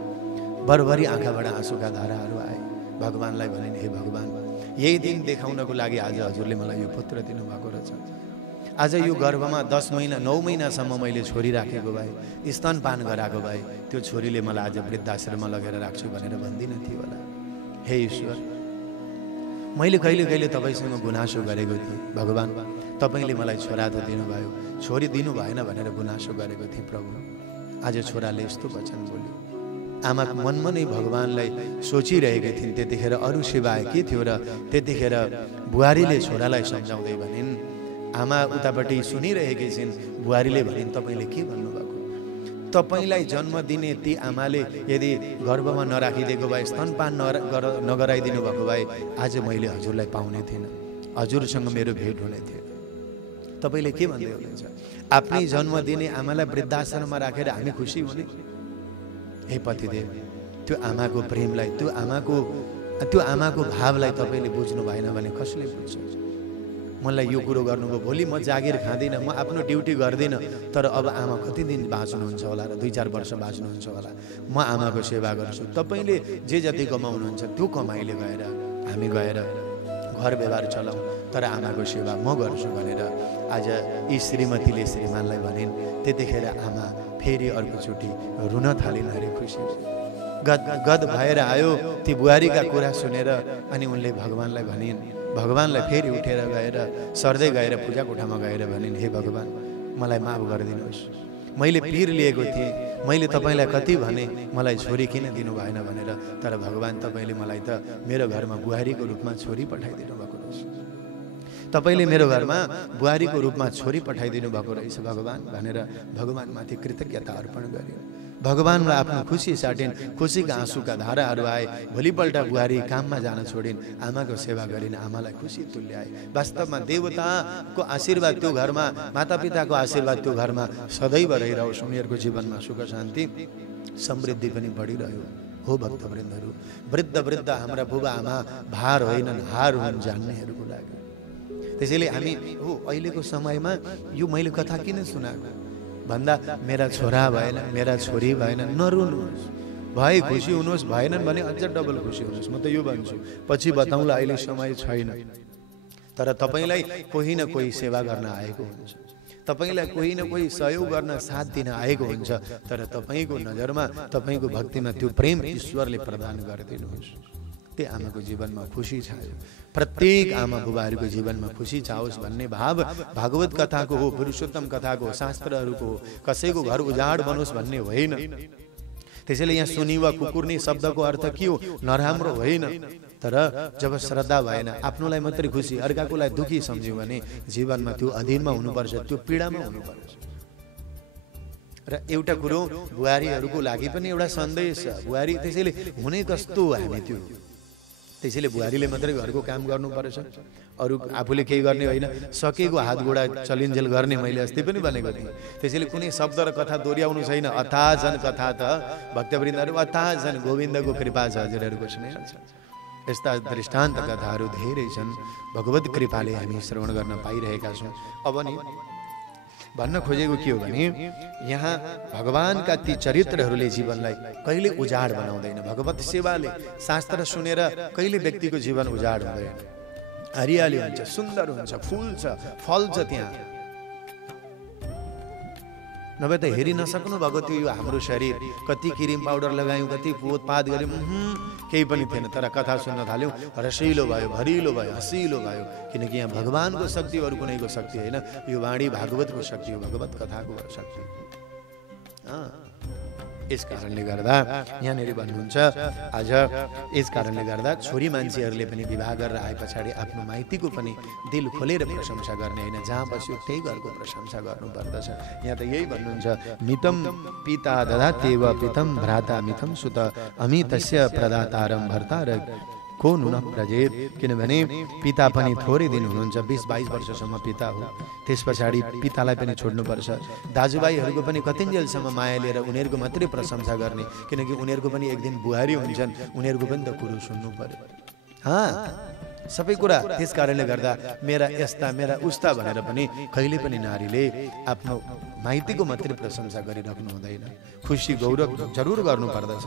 भरभरि आँखाबाट आँसुका धाराहरू आए। भगवानलाई भनिन्, हे भगवान, यही दिन देखाउनको लागि आज हजुरले मलाई यो पुत्र दिनुभएको रहेछ। आज यो गर्भमा 10 महिना 9 महिनासम्म मैले छोरी राखेको भए, स्तनपान गराएको भए, त्यो छोरीले मलाई आज वृद्धाश्रममा लगेर राख्छु भनेर भन्दिनँ थियो होला। हे ईश्वर, मैले कहिले कहिले तपाईँसँग गुनासो गरेको थिएँ, भगवान तपाईँले मलाई छोरा त दिनुभयो, छोरी दिनु भएन भनेर गुनासो गरेको थिएँ प्रभु। आज छोराले यस्तो वचन बोल्यो। आमाको मनमा नै भगवानलाई सोचिरहेकी थिइन्। त्यतिखेर अरू सेवा के थियो र त्यतिखेर बुहारीले छोरालाई सम्झाउँदै भनिन्, आमा उतापट्टि सुनिरहेकी छिन्। बुहारीले भनिन्, तपाईँले के भन्नुभएको? तपाईँलाई जन्म दिने ती आमाले यदि गर्भमा नराखिदिएको भए, स्तनपान नगराइदिनु भएको भए, आज मैले हजुरलाई पाउने थिइनँ, हजुरसँग मेरो भेट हुने थियो। तपाईँले के भन्दै हुनुहुन्छ? आफ्नै जन्म दिने आमालाई वृद्धाश्रममा राखेर हामी खुसी हुने? हे पतिदेव, त्यो आमाको प्रेमलाई, त्यो आमाको भावलाई तपाईँले बुझ्नु भएन भने कसले बुझ्छ? मलाई यो कुरो गर्नुभयो, भोलि म जागिर खाँदिनँ, म आफ्नो ड्युटी गर्दिनँ, तर अब आमा कति दिन बाँच्नुहुन्छ होला र 2-4 वर्ष बाँच्नुहुन्छ होला, म आमाको सेवा गर्छु। तपाईँले जे जति कमाउनुहुन्छ त्यो कमाइले गएर हामी गएर घर व्यवहार चलाउँ, तर आमाको सेवा म गर्छु भनेर आज यी श्रीमतीले श्रीमानलाई भनिन्। त्यतिखेर आमा फेरि अर्कोचोटि रुन थालिन्। हरे खुसी गद भएर आयो ती बुहारीका कुरा सुनेर। अनि उनले भगवानलाई भनिन्, भगवानलाई फेरि उठेर गएर सर्दै गएर पूजा कोठामा गएर भनिन्, हे भगवान मलाई माफ गरिदिनुहोस्, मैले पीर लिएको थिएँ, मैले तपाईँलाई कति भने मलाई छोरी किन दिनु भएन भनेर, तर भगवान तपाईँले मलाई त मेरो घरमा बुहारीको रूपमा छोरी पठाइदिनु भएको रहेछ, तपाईँले मेरो घरमा बुहारीको रूपमा छोरी पठाइदिनु भएको रहेछ भगवान भनेर भगवानमाथि कृतज्ञता अर्पण गर्यो। भगवानलाई आफ्नो खुसी साटिन्, खुसीका आँसुका धाराहरू आए। भोलिपल्ट बुहारी काममा जान छोडिन्, आमाको सेवा गरिन्, आमालाई खुसी तुल्याए। वास्तवमा देवताको आशीर्वाद त्यो घरमा, मातापिताको आशीर्वाद त्यो घरमा सदैव रहिरहोस्, उनीहरूको जीवनमा सुख शान्ति समृद्धि पनि बढिरह्यो। हो भक्तवृन्दहरू, वृद्ध वृद्ध हाम्रा बुबा आमा भार होइनन्, हार हुन् जान्नेहरूको लागि। त्यसैले हामी हो अहिलेको समयमा यो मैले कथा किन सुनाएको भन्दा मेरा छोरा भएन, मेरा छोरी भएन, नरुनुहोस्, भए खुसी हुनुहोस्, भएनन् भने अझ डबल खुसी हुनुहोस्। म त यो भन्छु, पछि बताउँला, अहिले समय छैन। तर तपाईँलाई कोही न कोही सेवा गर्न आएको हुन्छ, तपाईँलाई कोही न कोही सहयोग गर्न साथ दिन आएको हुन्छ, तर तपाईँको नजरमा तपाईँको भक्तिमा त्यो प्रेम ईश्वरले प्रदान गरिदिनुहोस्। त्यो आमाको जीवनमा खुसी छायो। प्रत्येक आमा बुबाहरूको जीवनमा खुसी छाओस् भन्ने भाव भागवत कथाको हो, पुरुषोत्तम कथाको, शास्त्रहरूको हो। कसैको घर उजाड बनोस् भन्ने होइन। त्यसैले यहाँ सुनी वा कुकुर्नी शब्दको अर्थ के हो? नराम्रो होइन, तर जब श्रद्धा भएन, आफ्नोलाई मात्रै खुसी अर्काकोलाई दुखी सम्झ्यौँ भने जीवनमा त्यो अधीनमा हुनुपर्छ, त्यो पीडामा हुनुपर्छ। र एउटा कुरो बुहारीहरूको लागि पनि एउटा सन्देश छ। बुहारी त्यसैले हुने कस्तो हामी त्यो, त्यसैले बुहारीले मात्रै घरको काम गर्नुपर्छ, अरू आफूले केही गर्ने होइन। सकेको हात गोडा चलिन्जेल गर्ने मैले अस्ति पनि भनेको थिएँ। त्यसैले कुनै शब्द र कथा दोहोऱ्याउनु छैन। अथाह छन् कथा त भक्तवृन्दहरू, अथाह छन्, गोविन्दको कृपा छ, हजुरहरूको स्नेह छ। यस्ता दृष्टान्त कथाहरू धेरै छन्, भगवत कृपाले हामी श्रवण गर्न पाइरहेका छौँ। अब नि भन्न खोजेको के हो भने यहाँ भगवानका ती चरित्रहरूले जीवनलाई कहिले उजाड बनाउँदैन। भगवत सेवाले, शास्त्र सुनेर कहिले व्यक्तिको जीवन उजाड हुँदैन। हरियाली हुन्छ, सुन्दर हुन्छ, फुल छ, फल छ त्यहाँ। नभए त हेरि नसक्नु भएको थियो यो हाम्रो शरीर। कति क्रिम पाउडर लगायौँ, कति पोतपात गऱ्यौँ, केही पनि थिएन। तर कथा सुन्न थाल्यौँ, रसिलो भयो, भरिलो भयो, हँसिलो भयो। किनकि यहाँ भगवानको शक्ति, अरू कुनैको शक्ति होइन। यो वाणी भागवतको शक्ति हो, भगवत कथाको शक्ति। यस कारणले गर्दा यहाँनिर भन्नुहुन्छ, आज यस कारणले गर्दा छोरी मान्छेहरूले पनि विवाह गरेर आए पछाडि आफ्नो माइतीको पनि दिल खोलेर प्रशंसा गर्ने होइन, जहाँ बस्यो त्यही घरको प्रशंसा गर्नुपर्दछ। यहाँ त यही भन्नुहुन्छ, मितम पिता ददात्येव पितम भ्राता मितम सुत अमितस्य प्रदातारम भर्तार को नुन प्रजेत। किनभने पिता पनि थोरै दिन हुनुहुन्छ, 20-22 वर्षसम्म पिता हो, त्यस पछाडि पितालाई पनि छोड्नुपर्छ। दाजुभाइहरूको पनि कतिन्जेलसम्म माया लिएर उनीहरूको मात्रै प्रशंसा गर्ने, किनकि उनीहरूको पनि एक दिन बुहारी हुन्छन्, उनीहरूको पनि त कुरो सुन्नु पर्यो। सबै कुरा। त्यस कारणले गर्दा मेरा यस्ता, मेरा उस्ता भनेर पनि कहिले पनि नारीले आफ्नो माइतीको मात्रै प्रशंसा गरिराख्नु हुँदैन। खुसी गौरव जरुर गर्नुपर्दछ।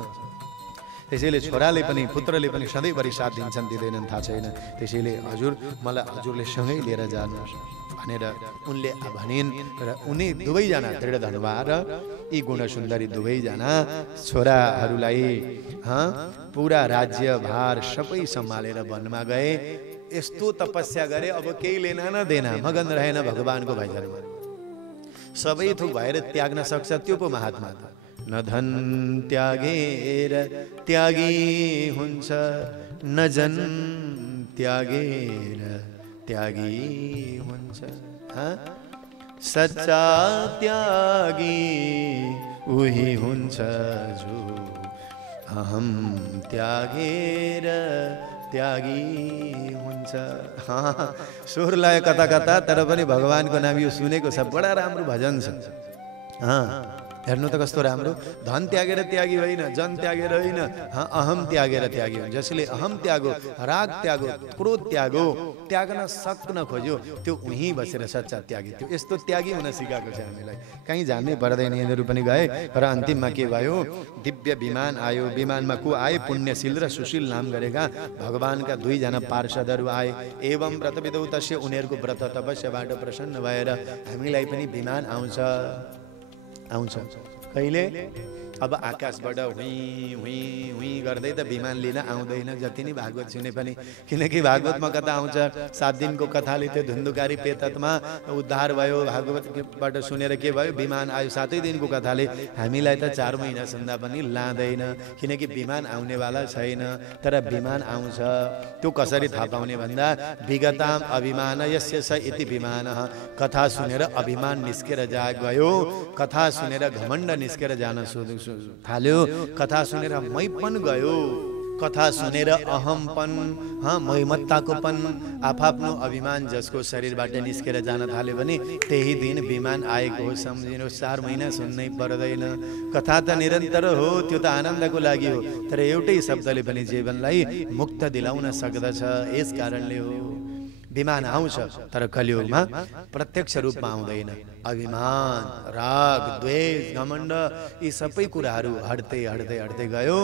त्यसैले छोराले पनि पुत्रले पनि सधैँभरि साथ दिन्छन् दिँदैनन् थाहा छैन। त्यसैले हजुर मलाई हजुरले सँगै लिएर जानुहोस् भनेर उनले भनिन्। र उनी दुवैजना दृढ धनुवा र यी गुणसुन्दरी दुवैजना छोराहरूलाई पुरा राज्य भार सबै सम्हालेर वनमा गए। यस्तो तपस्या गरे, अब केही लेना न देना, मगन रहेन भगवानको भजनमा। सबै थोक भएर त्याग्न सक्छ त्यो पो महात्मा त। न धन त्यागेर त्यागी हुन्छ, न जन त्यागेर त्यागी हुन्छ। सच्चा त्यागी उही हुन्छ जो अहम त्यागेर त्यागी हुन्छ। स्वर लायो कता कता, तर पनि भगवानको नाम यो सुनेको छ। बडा राम्रो भजन छ। हेर्नु त कस्तो राम्रो, धन त्यागेर त्यागी होइन, जन त्यागेर होइन, अहम त्यागेर त्यागी हो। जसले अहम त्यागो, राग त्यागो, क्रोध त्यागो, त्याग्न सक्न खोज्यो त्यो उहीँ बसेर सच्चा त्यागी थियो। यस्तो त्यागी हुन सिकाएको छ हामीलाई, कहीँ जान्नै पर्दैन। यिनीहरू पनि गए र अन्तिममा के भयो, दिव्य विमान आयो। विमानमा को आए, पुण्यशील र सुशील नाम गरेका भगवानका 2 जना पार्षदहरू आए। एवं व्रतविदौ तस्य, उनीहरूको व्रत तपस्याबाट प्रसन्न भएर हामीलाई पनि विमान आउँछ कहिले, अब आकाशबाट हुँ हुँ हुँ गर्दै त विमान लिन आउँदैन। जति नै भागवत सुने पनि, किनकि भागवतमा कथा आउँछ 7 दिनको कथाले त्यो धुन्धुकारी पेतमा उद्धार भयो। भागवतबाट सुनेर के भयो, विमान आयो। 7 दिनको कथाले हामीलाई त 4 महिना सुन्दा पनि लाँदैन, किनकि विमान आउनेवाला छैन। तर विमान आउँछ। त्यो कसरी थाहा पाउने भन्दा, विगताम अभिमान यस्य स इति विमानः। कथा सुनेर अभिमान निस्केर गयो, कथा सुनेर घमण्ड निस्केर जान थाल्यो, कथा सुनेर मैपन गयो, कथा सुनेर अहमपन, मैमत्ताकोपन, आफआफ्नो अभिमान जसको शरीरबाट निस्केर जान थाल्यो भने त्यही दिन विमान आएको हो सम्झिनुहोस्। 4 महिना सुन्नै पर्दैन। कथा त निरन्तर हो, त्यो त आनन्दको लागि हो, तर एउटै शब्दले पनि जीवनलाई मुक्त दिलाउन सक्दछ। यस कारणले हो विमान आउँछ, तर कलियुगमा प्रत्यक्ष रूपमा आउँदैन। अभिमान, राग, द्वेष, घमण्ड यी सबै कुराहरू हट्दै हट्दै हट्दै गयो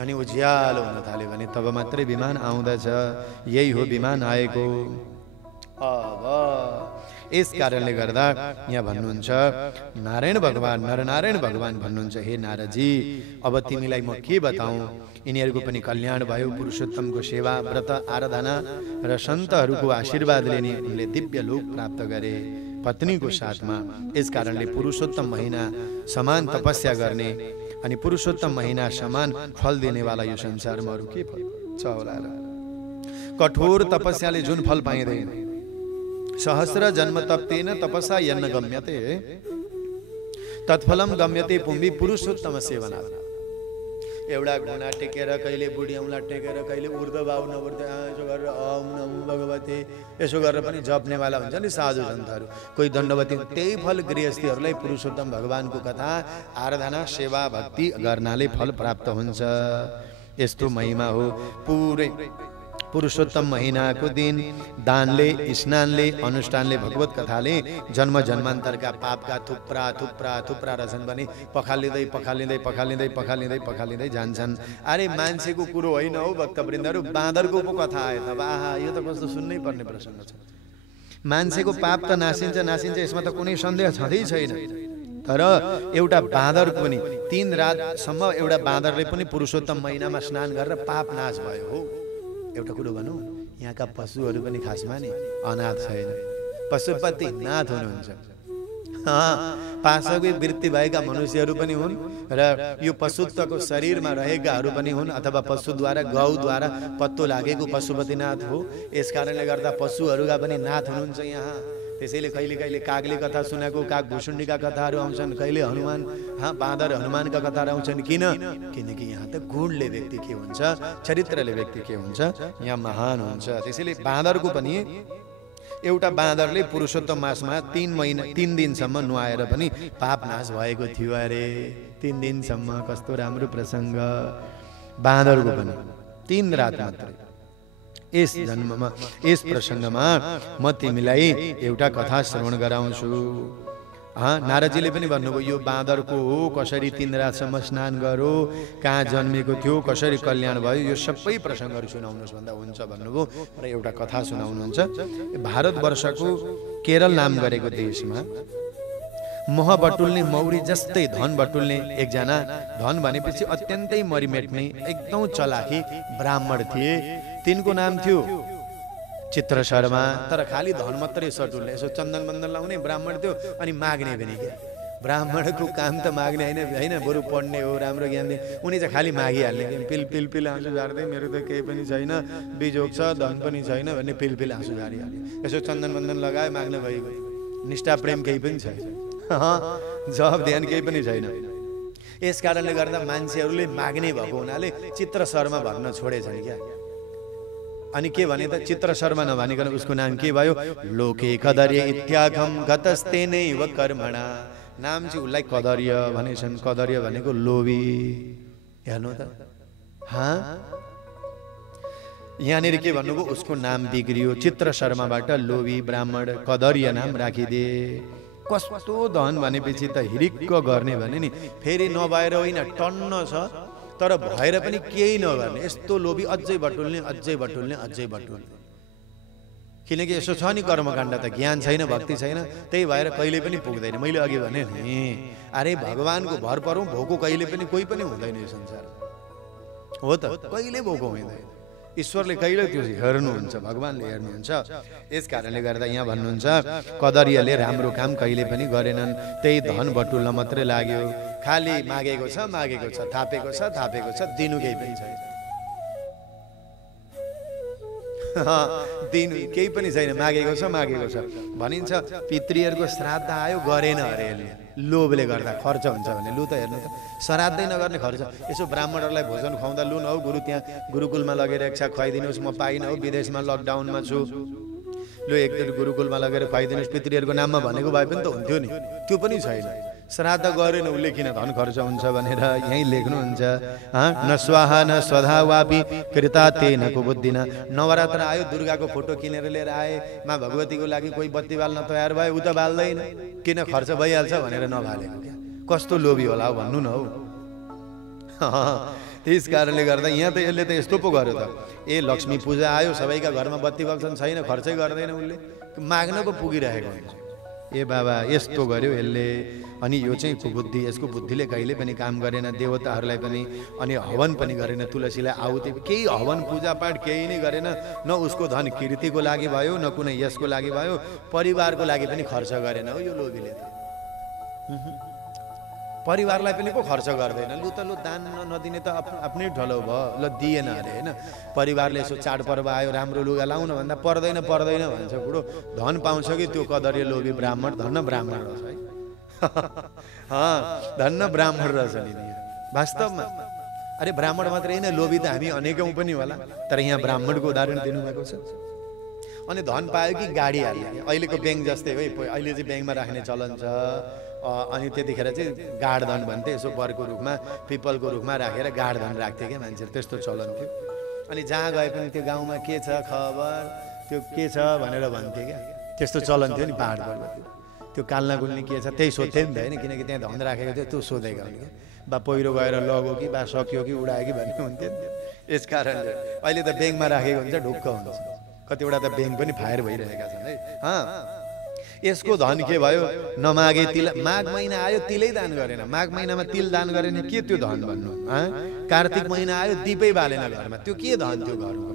अनि उज्यालो हुन थाल्यो भने तब मात्रै विमान आउँदछ। यही हो विमान आएको। अब यस कारणले गर्दा यहाँ भन्नुहुन्छ, नारायण भगवान, नरनारायण भगवान भन्नुहुन्छ, हे नारदजी अब तिमीलाई म के बताऊँ। यिनीहरूको पनि कल्याण भयो। पुरुषोत्तमको सेवा, व्रत, आराधना र सन्तहरूको आशीर्वादले नै उनले दिव्य लोक प्राप्त गरे पत्नीको साथमा। यस कारणले पुरुषोत्तम महिना समान तपस्या गर्ने अनि पुरुषोत्तम महिना समान फल दिनेवाला यो संसारमा अरू के फल छ होला र। कठोर तपस्याले जुन फल पाइँदैन, सहस्र जन्म तप्तेन तपसा यन्न गम्यते तत्फलम गम्यते पुंभी पुरुषोत्तम सेवना। एउटा घुँडा टेकेर, कहिले बुढी औँला टेकेर, कहिले ऊर्ध्व बाहु नवृत्त यसो गरेर ओम नमो भगवते यसो गरेर पनि जप्नेवाला हुन्छ नि साधु सन्तहरू, कोही दण्डवती। त्यही फल गृहस्थीहरूलाई पुरुषोत्तम भगवानको कथा, आराधना, सेवा, भक्ति गर्नाले फल प्राप्त हुन्छ। यस्तो महिमा हो। पुरै पुरुषोत्तम महिनाको दिन दानले, स्नानले, अनुष्ठानले, भगवत कथाले जन्म जन्मान्तरका पापका थुप्रा थुप्रा थुप्रा रहेछन् भने पखालिँदै पखालिँदै पखालिँदै पखालिँदै पखालिँदै जान्छन्। अरे मान्छेको कुरो होइन हौ भक्तवृन्दहरू, बाँदरको पो कथा आयो त। आहा, यो त कस्तो सुन्नै पर्ने प्रसङ्ग छ। मान्छेको पाप त नासिन्छ नासिन्छ, यसमा त कुनै सन्देह छँदै छैन। तर एउटा बाँदर पनि 3 रातसम्म एउटा बाँदरले पनि पुरुषोत्तम महिनामा स्नान गरेर पाप नाश भयो हो। एउटा कुरो भनौँ, यहाँका पशुहरू पनि खासमा नि अनाथ छैन, पशुपति नाथ हुनुहुन्छ। पाशकै वृत्ति भएका मनुष्यहरू पनि हुन् र यो पशुत्वको शरीरमा रहेकाहरू पनि हुन्, अथवा पशुद्वारा, गौद्वारा पत्तो लागेको पशुपतिनाथ हो। यस कारणले गर्दा पशुहरूका पनि नाथ हुनुहुन्छ यहाँ। त्यसैले कहिले कहिले कागले कथा सुनाएको, काग भुसुण्डीका कथाहरू आउँछन्, कहिले हनुमान, बाँदर हनुमानका कथाहरू आउँछन्। किनकि यहाँ त गुणले व्यक्ति के हुन्छ, चरित्रले व्यक्ति के हुन्छ, यहाँ महान हुन्छ। त्यसैले बाँदरको पनि, एउटा बाँदरले पुरुषोत्तम मासमा 3 दिनसम्म नुहाएर पनि पाप नाश भएको थियो अरे। 3 दिनसम्म, कस्तो राम्रो प्रसङ्ग। बाँदरको पनि 3 रात मात्रै। यस जन्ममा, यस प्रसङ्गमा म तिमीलाई एउटा कथा श्रवण गराउँछु। नारदजीले पनि भन्नुभयो, यो बाँदरको हो, कसरी 3 रातसम्म स्नान गरो, कहाँ जन्मेको थियो, कसरी कल्याण भयो, यो सबै प्रसङ्गहरू सुनाउनुहोस् भन्दा हुन्छ भन्नुभयो र एउटा कथा सुनाउनुहुन्छ। भारतवर्षको केरल नाम गरेको देशमा मह बटुल्ने, मौरी जस्तै धन बटुल्ने एकजना, धन भनेपछि अत्यन्तै मरिमेट्ने एकदम चलाखी ब्राह्मण थिए। तिनको नाम थियो चित्र शर्मा। तर खाली धन मात्रै सटुल्ने, यसो चन्दन बन्दन लाउने ब्राह्मण थियो अनि माग्ने पनि क्या। ब्राह्मणको काम त माग्ने होइन, बरु पढ्ने हो, राम्रो ज्ञान दिने। उनी चाहिँ खालि मागिहाल्ने, पिल पिल पिल आँसु झार्दै, मेरो त केही पनि छैन, बिजोग छ, धन पनि छैन भन्ने पिल पिल आँसु झारिहाल्ने। यसो चन्दन बन्दन लगायो, माग्न गइगयो। निष्ठा प्रेम केही पनि छैन, जवाब ध्यान केही पनि छैन। यस कारणले गर्दा मान्छेहरूले माग्ने भएको हुनाले चित्र शर्मा भन्न छोडेछन् क्या। अनि के भने त चित्र शर्मा नभनिकन उसको नाम के भयो, लोके कदर्य इत्यागम गतस्तेनैव कर्मणा। नाम चाहिँ उसलाई कदर्य भनेछन्। कदर्य भनेको लोभी। हेर्नु त यहाँनिर के भन्नुभयो, उसको नाम बिग्रियो। चित्र शर्माबाट लोभी ब्राह्मण कदर्य नाम राखिदिए। कस्तो धन भनेपछि त हिरिक्क गर्ने भने नि, फेरि नभएर होइन टन्न छ तर भएर पनि केही नगर्ने, यस्तो लोभी। अझै बटुल्ने अझै बटुल्ने अझै बटुल्ने। किनकि यसो छ नि कर्मकाण्ड त, ज्ञान छैन भक्ति छैन, त्यही भएर कहिले पनि पुग्दैन। मैले अघि भने नि, अरे भगवानको भर परौँ, भोको कहिले पनि कोही पनि हुँदैन यो संसार। हो त, कहिले भोको हुँदैन। ईश्वरले कहिले त्यो हेर्नुहुन्छ, भगवानले हेर्नुहुन्छ। यस कारणले गर्दा यहाँ भन्नुहुन्छ कदर्यले राम्रो काम कहिले पनि गरेनन्, त्यही धन बटुल्न मात्रै लाग्यो। खाली मागेको छ मागेको छ, थापेको छ थापेको छ, दिनु केही पनि छैन। दिनु केही पनि छैन, मागेको छ मागेको छ। भनिन्छ पितृहरूको श्राद्ध आयो गरेन अरे, यसले लोभले गर्दा खर्च हुन्छ भने। लु त हेर्नु त, श्राद्धै नगर्ने खर्च। यसो ब्राह्मणहरूलाई भोजन खुवाउँदा लु न हौ गुरु त्यहाँ गुरुकुलमा लगेर एकछा खुवाइदिनुहोस्, म पाइनँ हौ, विदेशमा लकडाउनमा छु, लु एकचोटि गुरुकुलमा लगेर खुवाइदिनुहोस् पितृहरूको नाममा भनेको भए पनि त हुन्थ्यो नि। त्यो पनि छैन। श्राद्ध गरेन उसले, किन धन खर्च हुन्छ भनेर यहीँ लेख्नुहुन्छ। न स्वाहा न स्वधा वापी कृता तेन कुबुद्धिना। नवरात्र आयो, दुर्गाको फोटो किनेर लिएर आए, माँ भगवतीको लागि कोही बत्ती बाल्न तयार भयो, ऊ त बाल्दैन, किन खर्च भइहाल्छ भनेर नबालेको। क्या कस्तो लोभी होला हौ भन्नु न हौ। त्यस कारणले गर्दा यहाँ त यसले त यस्तो पो गर्यो त। ए लक्ष्मी पूजा आयो, सबैका घरमा बत्ती बल्छन्, छैन, खर्चै गर्दैन उसले, माग्न पो पुगिरहेको हुन्छ। ए बाबा यस्तो गर्यो यसले। अनि यो चाहिँ कुबुद्धि, यसको बुद्धिले कहिले पनि काम गरेन। देवताहरूलाई पनि अनि हवन पनि गरेन, तुलसीलाई आहुति केही हवन पूजापाठ केही नै गरेन। न उसको धन कीर्तिको लागि भयो, न कुनै यसको लागि भयो, परिवारको लागि पनि खर्च गरेन हो यो लोभीले त। परिवारलाई पनि पो खर्च गर्दैन। लु त लु दान नदिने त आफ्नै ढलो भयो, ल दिएन अरे होइन। परिवारले यसो चाडपर्व आयो, राम्रो लुगा लाउन भन्दा पर्दैन पर्दैन भन्छ बुढो। धन पाउँछ कि त्यो कदर्य लोभी ब्राह्मण, धन्न ब्राह्मण रहेछ है। धन्न ब्राह्मण रहेछ नि वास्तवमा। अरे ब्राह्मण मात्रै होइन, लोभी त हामी अनेकौँ पनि होला, तर यहाँ ब्राह्मणको उदाहरण दिनुभएको छ। अनि धन पायो कि गाडी हाल्यो। अहिलेको ब्याङ्क जस्तै हो, अहिले चाहिँ ब्याङ्कमा राख्ने चलन छ। अनि त्यतिखेर चाहिँ गाडधन भन्थे, यसो बरको रुखमा पिपलको रुखमा राखेर गाडधन राख्थे क्या मान्छेहरू, त्यस्तो चलन थियो। अनि जहाँ गए पनि त्यो गाउँमा के छ खबर, त्यो के छ भनेर भन्थे क्या, त्यस्तो चलन थियो नि पाहाड पर्वततिर। त्यो काल्ना गुल्ने के छ त्यही सोध्थे नि त होइन, किनकि त्यहाँ धन राखेको थियो, त्यो सोधेका हुन् कि बा पहिरो गएर लग्यो कि बा सक्यो कि उडायो कि भन्ने हुन्थ्यो नि। यस कारणले अहिले त ब्याङ्कमा राखेको हुन्छ, ढुक्क हुन्छ। कतिवटा त ब्याङ्क पनि फायर भइरहेका छन् है। यसको धन के भयो, नमागे तिल। माघ महिना आयो तिलै दान गरेन, माघ महिनामा तिल दान गरेन, के त्यो धन भन्नु। कार्तिक महिना आयो दिपै बालेन घरमा, त्यो के धन त्यो घरको।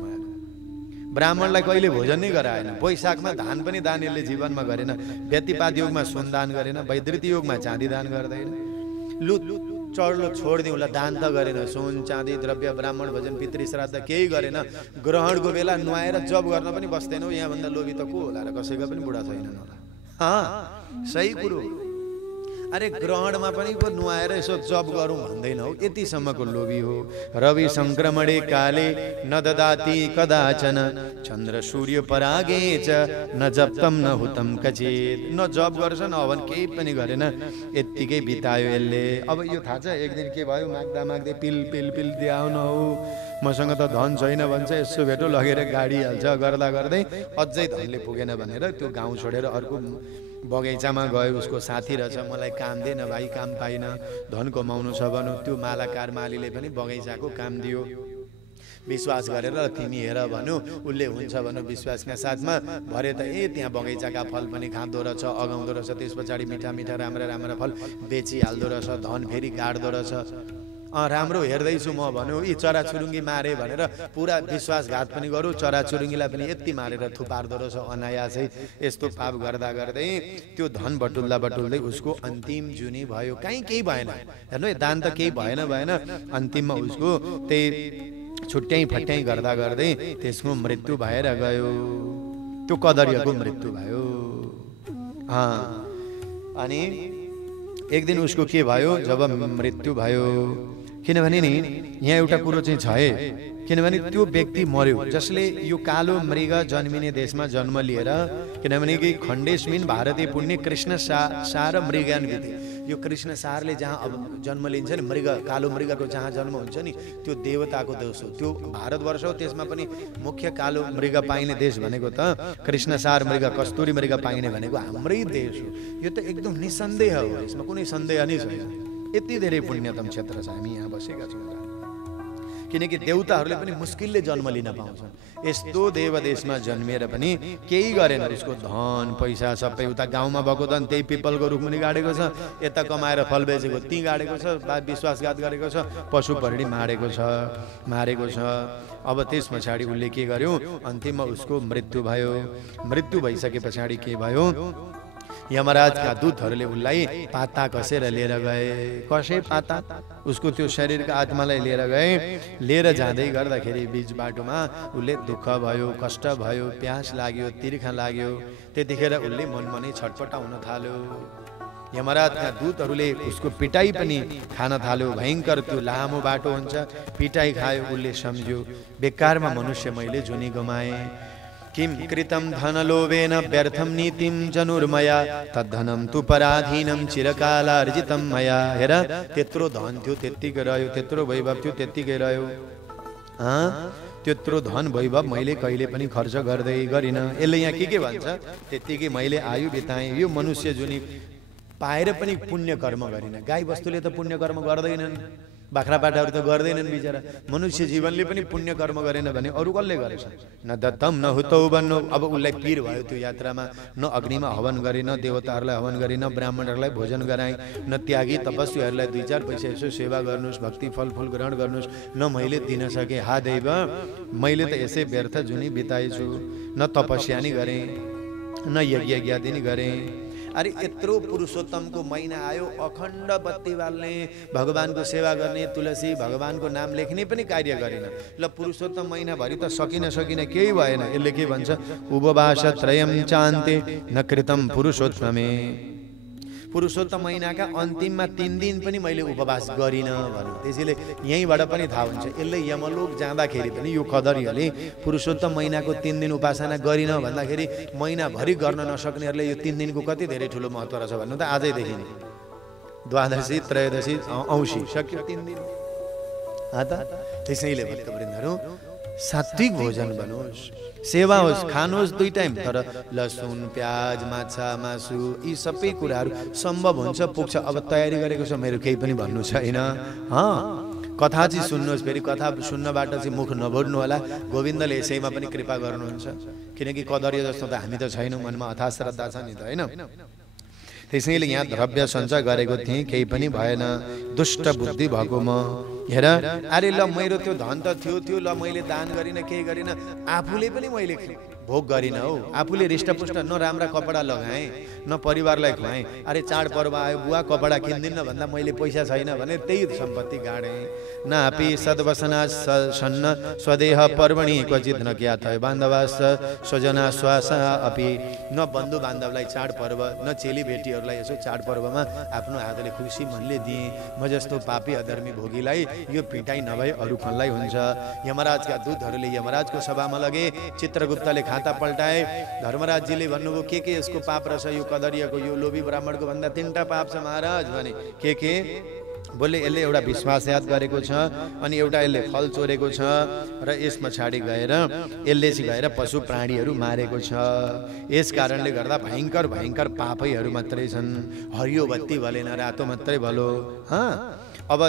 ब्राह्मणलाई कहिले भोजन नै गराएन। वैशाखमा धान पनि दान यसले जीवनमा गरेन। व्यतिपात योगमा सुन दान गरेन, वैद्युत योगमा चाँदी दान गर्दैन। लु चढ्लो छोडिदिउँला, दान त गरेन, सुन चाँदी द्रव्य ब्राह्मण भोजन पितृ श्राद्ध केही गरेन। ग्रहणको बेला नुहाएर जब गर्न पनि बस्दैन। यहाँभन्दा लोभी त को होला र, कसैका पनि बुढा छैनन् होला। सही कुरो। अरे ग्रहणमा पनि पो नुहाएर यसो जप गरौँ भन्दैन हौ, यतिसम्मको लोभी हो। रवि संक्रमणे काले न ददाति कदाचन, चन्द्र सूर्य परागे च न जप्तम न हुतम कचित। न जप गर्छ न हवन केही पनि गरेन, यत्तिकै बितायो यसले। अब यो थाहा छ एक दिन के भयो, माग्दा माग्दै पिल पिल पिल दिआउन हौ, मसँग त धन छैन भन्छ, यसो भेटो लगेर गाडी हाल्छ। गर्दा गर्दै अझै धनले पुगेन भनेर त्यो गाउँ छोडेर अर्को बगैँचामा गयो। उसको साथी रहेछ, मलाई काम दिएन भाइ, काम पाइन, धन कमाउनु छ भनौँ। त्यो मालाकार मालीले पनि बगैँचाको काम दियो। विश्वास गरेर तिमी हेर भन्नु, उसले हुन्छ भन्नु विश्वासका साथमा। भरे त त्यहाँ बगैँचाका फल पनि खाँदो रहेछ, अगाउँदो रहेछ। त्यस पछाडि मिठा मिठा राम्रा राम्रा फल बेचिहाल्दो रहेछ, धन फेरि गाड्दो रहेछ। राम्रो हेर्दैछु म भन्यो। यी चराचुरुङ्गी मारे भनेर पुरा विश्वासघात पनि गरौँ, चराचुरुङ्गीलाई पनि यति मारेर थुपार्दो रहेछ अनायासै। यस्तो पाप गर्दा गर्दै त्यो धन बटुल्दा बटुल्दै उसको अन्तिम जुनी भयो। कहीँ केही भएन, हेर्नु दान त केही भएन भएन। अन्तिममा उसको त्यही छुट्याइ फट्याइ गर्दा गर्दै त्यसको मृत्यु भएर गयो। त्यो कदर्यको मृत्यु भयो। अनि एक दिन उसको के भयो, जब मृत्यु भयो। किनभने नि यहाँ एउटा कुरो चाहिँ छ है, किनभने त्यो व्यक्ति मर्यो जसले यो कालो मृग जन्मिने देशमा जन्म लिएर, किनभने कि खण्डेस्मिन भारतीय पुण्य कृष्ण सार मृगान्विति, यो कृष्ण सारले जहाँ अब जन्म लिन्छ नि, मृग कालो मृगको जहाँ जन्म हुन्छ नि, त्यो देवताको देश हो, त्यो भारतवर्ष हो। त्यसमा पनि मुख्य कालो मृग पाइने देश भनेको त कृष्ण सार मृग कस्तुरी मृग पाइने भनेको हाम्रै देश हो। यो त एकदम निसन्देह हो, यसमा कुनै सन्देह नै छैन। यति धेरै पुण्यतम क्षेत्र छ हामी यहाँ बसेका छौँ, किनकि देवताहरूले पनि मुस्किलले जन्म लिन पाउँछन्। यस्तो देव देशमा जन्मिएर पनि केही गरेन, उसको धन पैसा सबै उता गाउँमा भएको धन त्यही पिपलको रुखमुनि गाडेको छ, यता कमाएर फल बेचेको त्यहीँ गाडेको छ, विश्वासघात गरेको छ, पशु परेडी मारेको छ। अब त्यस पछाडि उसले के गर्यो, अन्तिममा उसको मृत्यु भयो। मृत्यु भइसके पछाडि के भयो, यमराजका दूतहरूले उसलाई पाता कसेर लिएर गए। कसै पाता, उसको त्यो शरीरका आत्मालाई लिएर गए। लिएर जाँदै गर्दाखेरि बीच बाटोमा उसले दुःख भयो, कष्ट भयो, प्यास लाग्यो, तिर्खा लाग्यो। त्यतिखेर उसले मनमा नै छटपटाउन थाल्यो। यमराजका दूतहरूले उसको पिटाई पनि खान थाल्यो। भयङ्कर त्यो लामो बाटो हुन्छ, पिटाई खायो। उसले सम्झ्यो बेकारमा मनुष्य मैले जुनी गमाए। किम कृतम धनलोभेन व्यर्थम नीतिम जनुर्मया तद्धनम तु पराधीनम चिरकालार्जितम मया। हेर, त्यत्रो धन थियो त्यत्तिकै रह्यो, त्यत्रो वैभव थियो त्यत्तिकै रह्यो। त्यत्रो धन वैभव मैले कहिले पनि खर्च गर्दै गरिन। यसले यहाँ के भन्छ, त्यत्तिकै मैले आयु बिताएँ। यो मनुष्य जुनी पाएर पनि पुण्य कर्म गरिन। गाई वस्तुले त पुण्य कर्म गर्दैनन्, बाख्रापाठाहरू त गर्दैनन् बिचरा। मनुष्य जीवनले पनि पुण्य कर्म गरेन भने अरू कसले गरेछ? न दत्तम न हुतौ बन्नु। अब उसलाई पीर भयो त्यो यात्रामा। न अग्निमा हवन गरे, न देवताहरूलाई हवन गरे, न ब्राह्मणहरूलाई भोजन गराए, न त्यागी तपस्वीहरूलाई 2-4 पैसा यसो सेवा गर्नुहोस्, भक्ति फलफुल ग्रहण गर्नुहोस्, न मैले दिन सकेँ। हा दैव, मैले त यसै व्यर्थ जुनी बिताएछु। न तपस्या नि गरेँ, न यज्ञ ज्ञाति नि गरेँ। अरे यत्रो पुरुषोत्तमको महिना आयो, अखण्ड बत्ती बाल्ने, भगवानको सेवा गर्ने, तुलसी भगवानको नाम लेख्ने पनि कार्य गरेन। ल पुरुषोत्तम महिनाभरि त सकिन केही भएन। यसले के भन्छ, उपवास त्रयम चान्ते न कृतम पुरुषोत्तमे। पुरुषोत्तम महिनाका अन्तिममा 3 दिन पनि मैले उपवास गरिन भन्नु। त्यसैले यहीँबाट पनि थाहा हुन्छ, यसले यमलोक जाँदाखेरि पनि यो कदरीहरूले पुरुषोत्तम महिनाको 3 दिन उपासना गरिन भन्दाखेरि महिनाभरि गर्न नसक्नेहरूले यो 3 दिनको कति धेरै ठुलो महत्त्व रहेछ भन्नु त आजैदेखि नै। द्वादशी, त्रयोदशी, औँसी सक्यो 3 दिन। त्यसैले भक्तवृन्दहरू सात्विक भोजन बनोस्, सेवा होस्, खानुहोस् 2 टाइम, तर लसुन प्याज माछा मासु यी सबै कुराहरू सम्भव हुन्छ, पुग्छ। अब तयारी गरेको छ, मेरो केही पनि भन्नु छैन। कथा चाहिँ सुन्नुहोस्, फेरि कथा सुन्नबाट चाहिँ मुख नभोड्नु होला। गोविन्दले यसैमा पनि कृपा गर्नुहुन्छ, किनकि कदरीय जस्तो त हामी त छैनौँ, मनमा अथाह श्रद्धा छ नि त, होइन? त्यसैले यहाँ द्रव्य सञ्चय गरेको थिएँ, केही पनि भएन, दुष्ट बुद्धि भएको म। हेर, अरे ल मेरो त्यो धन त थियो, ल मैले दान गरिनँ, केही गरिनँ, आफूले पनि मैले भोग गरिनँ हौ। आफूले रिष्टपुष्ट न राम्रा कपडा लगाएँ, न परिवारलाई खुवाएँ। अरे चाडपर्व आयो, बुवा कपडा किन्दिनँ भन्दा मैले पैसा छैन भने त्यही सम्पत्ति गाडेँ। न अपि सद्वसना सन्न स्वदेह पर्वणि क्वचित न क्या थयो बान्धवास स्वजना श्वास अपि। न बन्धु बान्धवलाई चाडपर्व, न चेली बेटीहरूलाई यसो चाडपर्वमा आफ्नो हातले खुसी मनले दिएँ। म जस्तो पापी अधर्मी भोगीलाई यो पिटाइ नभए अरू कसलाई हुन्छ? यमराजका दूतहरूले यमराजको सभामा लगे। चित्रगुप्तले खाता पल्टाए। धर्मराजजीले भन्नुभयो के यसको पाप रहेछ, यो कदरीयको, यो लोभी ब्राह्मणको भन्दा 3टा पाप छ महाराज भने। के बोले, यसले एउटा विश्वासघात गरेको छ, अनि एउटा यसले फल चोरेको छ, र यस पछाडि गएर यसले चाहिँ गएर पशु प्राणीहरू मारेको छ। यस कारणले गर्दा भयङ्कर पापैहरू मात्रै छन्। हरियो बत्ती भलेन, रातो मात्रै भलो। अब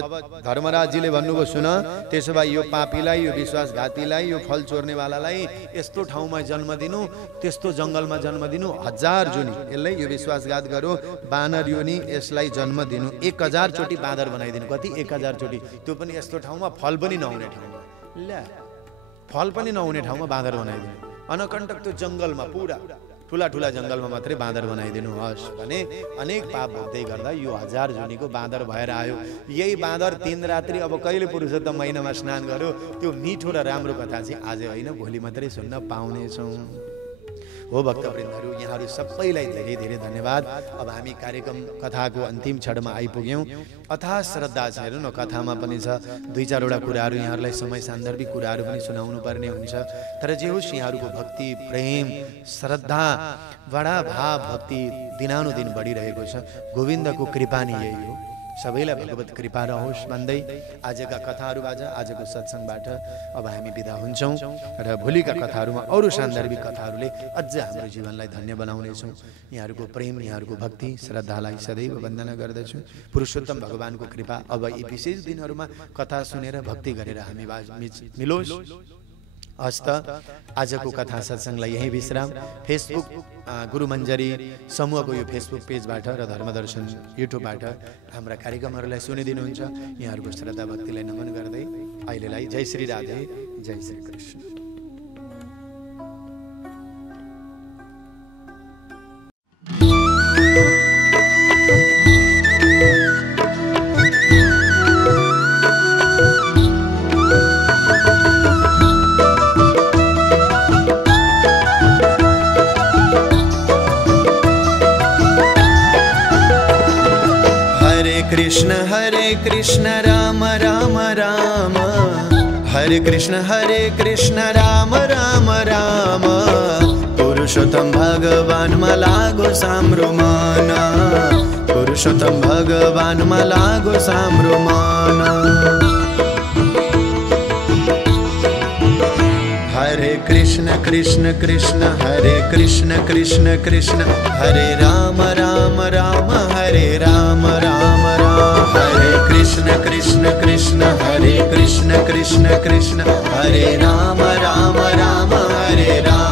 धर्मराजजीले भन्नुभयो, सुन, त्यसो भए यो पापीलाई, यो विश्वासघातीलाई, यो फल चोर्नेवालालाई यस्तो ठाउँमा जन्म दिनु, त्यस्तो जङ्गलमा जन्म दिनु, 1000 जुनी यसलाई यो विश्वासघात गरो, बानर योनि यसलाई जन्म दिनु, 1000 चोटि बाँदर बनाइदिनु। कति? 1000 चोटि। त्यो पनि यस्तो ठाउँमा फल पनि नहुने ठाउँमा, फल पनि नहुने ठाउँमा बाँदर बनाइदिनु। अनकण्टक त्यो जङ्गलमा, पुरा ठुला जङ्गलमा मात्रै बाँदर बनाइदिनु होस् भने अनेक पाप भोग्दै गर्दा यो 1000 जुनीको बाँदर भएर आयो। यही बाँदर 3 रात्रि अब कहिले पुरुषोत्तम महिनामा स्नान गर्यो, त्यो मिठो र राम्रो कथा चाहिँ आज होइन, भोलि मात्रै सुन्न पाउनेछौँ। हो भक्तवृन्दहरू, यहाँहरू सबैलाई धेरै धेरै धन्यवाद। अब हामी कार्यक्रम कथाको अन्तिम क्षणमा आइपुग्यौँ। अथाह श्रद्धा छ, हेर्नु न कथामा पनि छ, 2-4 वटा कुराहरू यहाँहरूलाई समय सान्दर्भिक कुराहरू पनि सुनाउनु पर्ने हुन्छ। तर जे होस् यहाँहरूको भक्ति, प्रेम, श्रद्धा, बडा भाव, भक्ति दिनानुदिन बढिरहेको छ। गोविन्दको कृपा नै यही हो। सबैलाई भगवत कृपा रहोस् भन्दै आजका कथाहरूबाट, आजको सत्सङ्गबाट अब हामी बिदा हुन्छौँ र भोलिका कथाहरूमा अरू सान्दर्भिक कथाहरूले अझ हाम्रो जीवनलाई धन्य बनाउनेछौँ। यहाँहरूको प्रेम, यहाँहरूको भक्ति, श्रद्धालाई सदैव वन्दना गर्दछु। पुरुषोत्तम भगवानको कृपा अब यी विशेष दिनहरूमा कथा सुनेर भक्ति गरेर हामी मिलोस्। हस्त आजको कथा सत्सङ्गलाई यही विश्राम। फेसबुक गुरुमञ्जरी समूहको यो फेसबुक पेजबाट र धर्मदर्शन युट्युबबाट हाम्रा कार्यक्रमहरूलाई सुनिदिनुहुन्छ। यहाँहरूको श्रद्धा भक्तिलाई नमन गर्दै अहिलेलाई जय श्री राधे, जय श्री कृष्ण। हरे कृष्ण राम राम राम, हरे कृष्ण राम राम राम। पुरुषोत्तम भगवान मलागो साम्रुमाना, पुरुषोत्तम भगवान मलागो साम्रुमाना। हरे कृष्ण कृष्ण कृष्ण, हरे कृष्ण कृष्ण कृष्ण, हरे राम राम राम, हरे राम राम राम। हरे कृष्ण कृष्ण कृष्ण, हरे कृष्ण कृष्ण कृष्ण, हरे राम राम राम, हरे राम।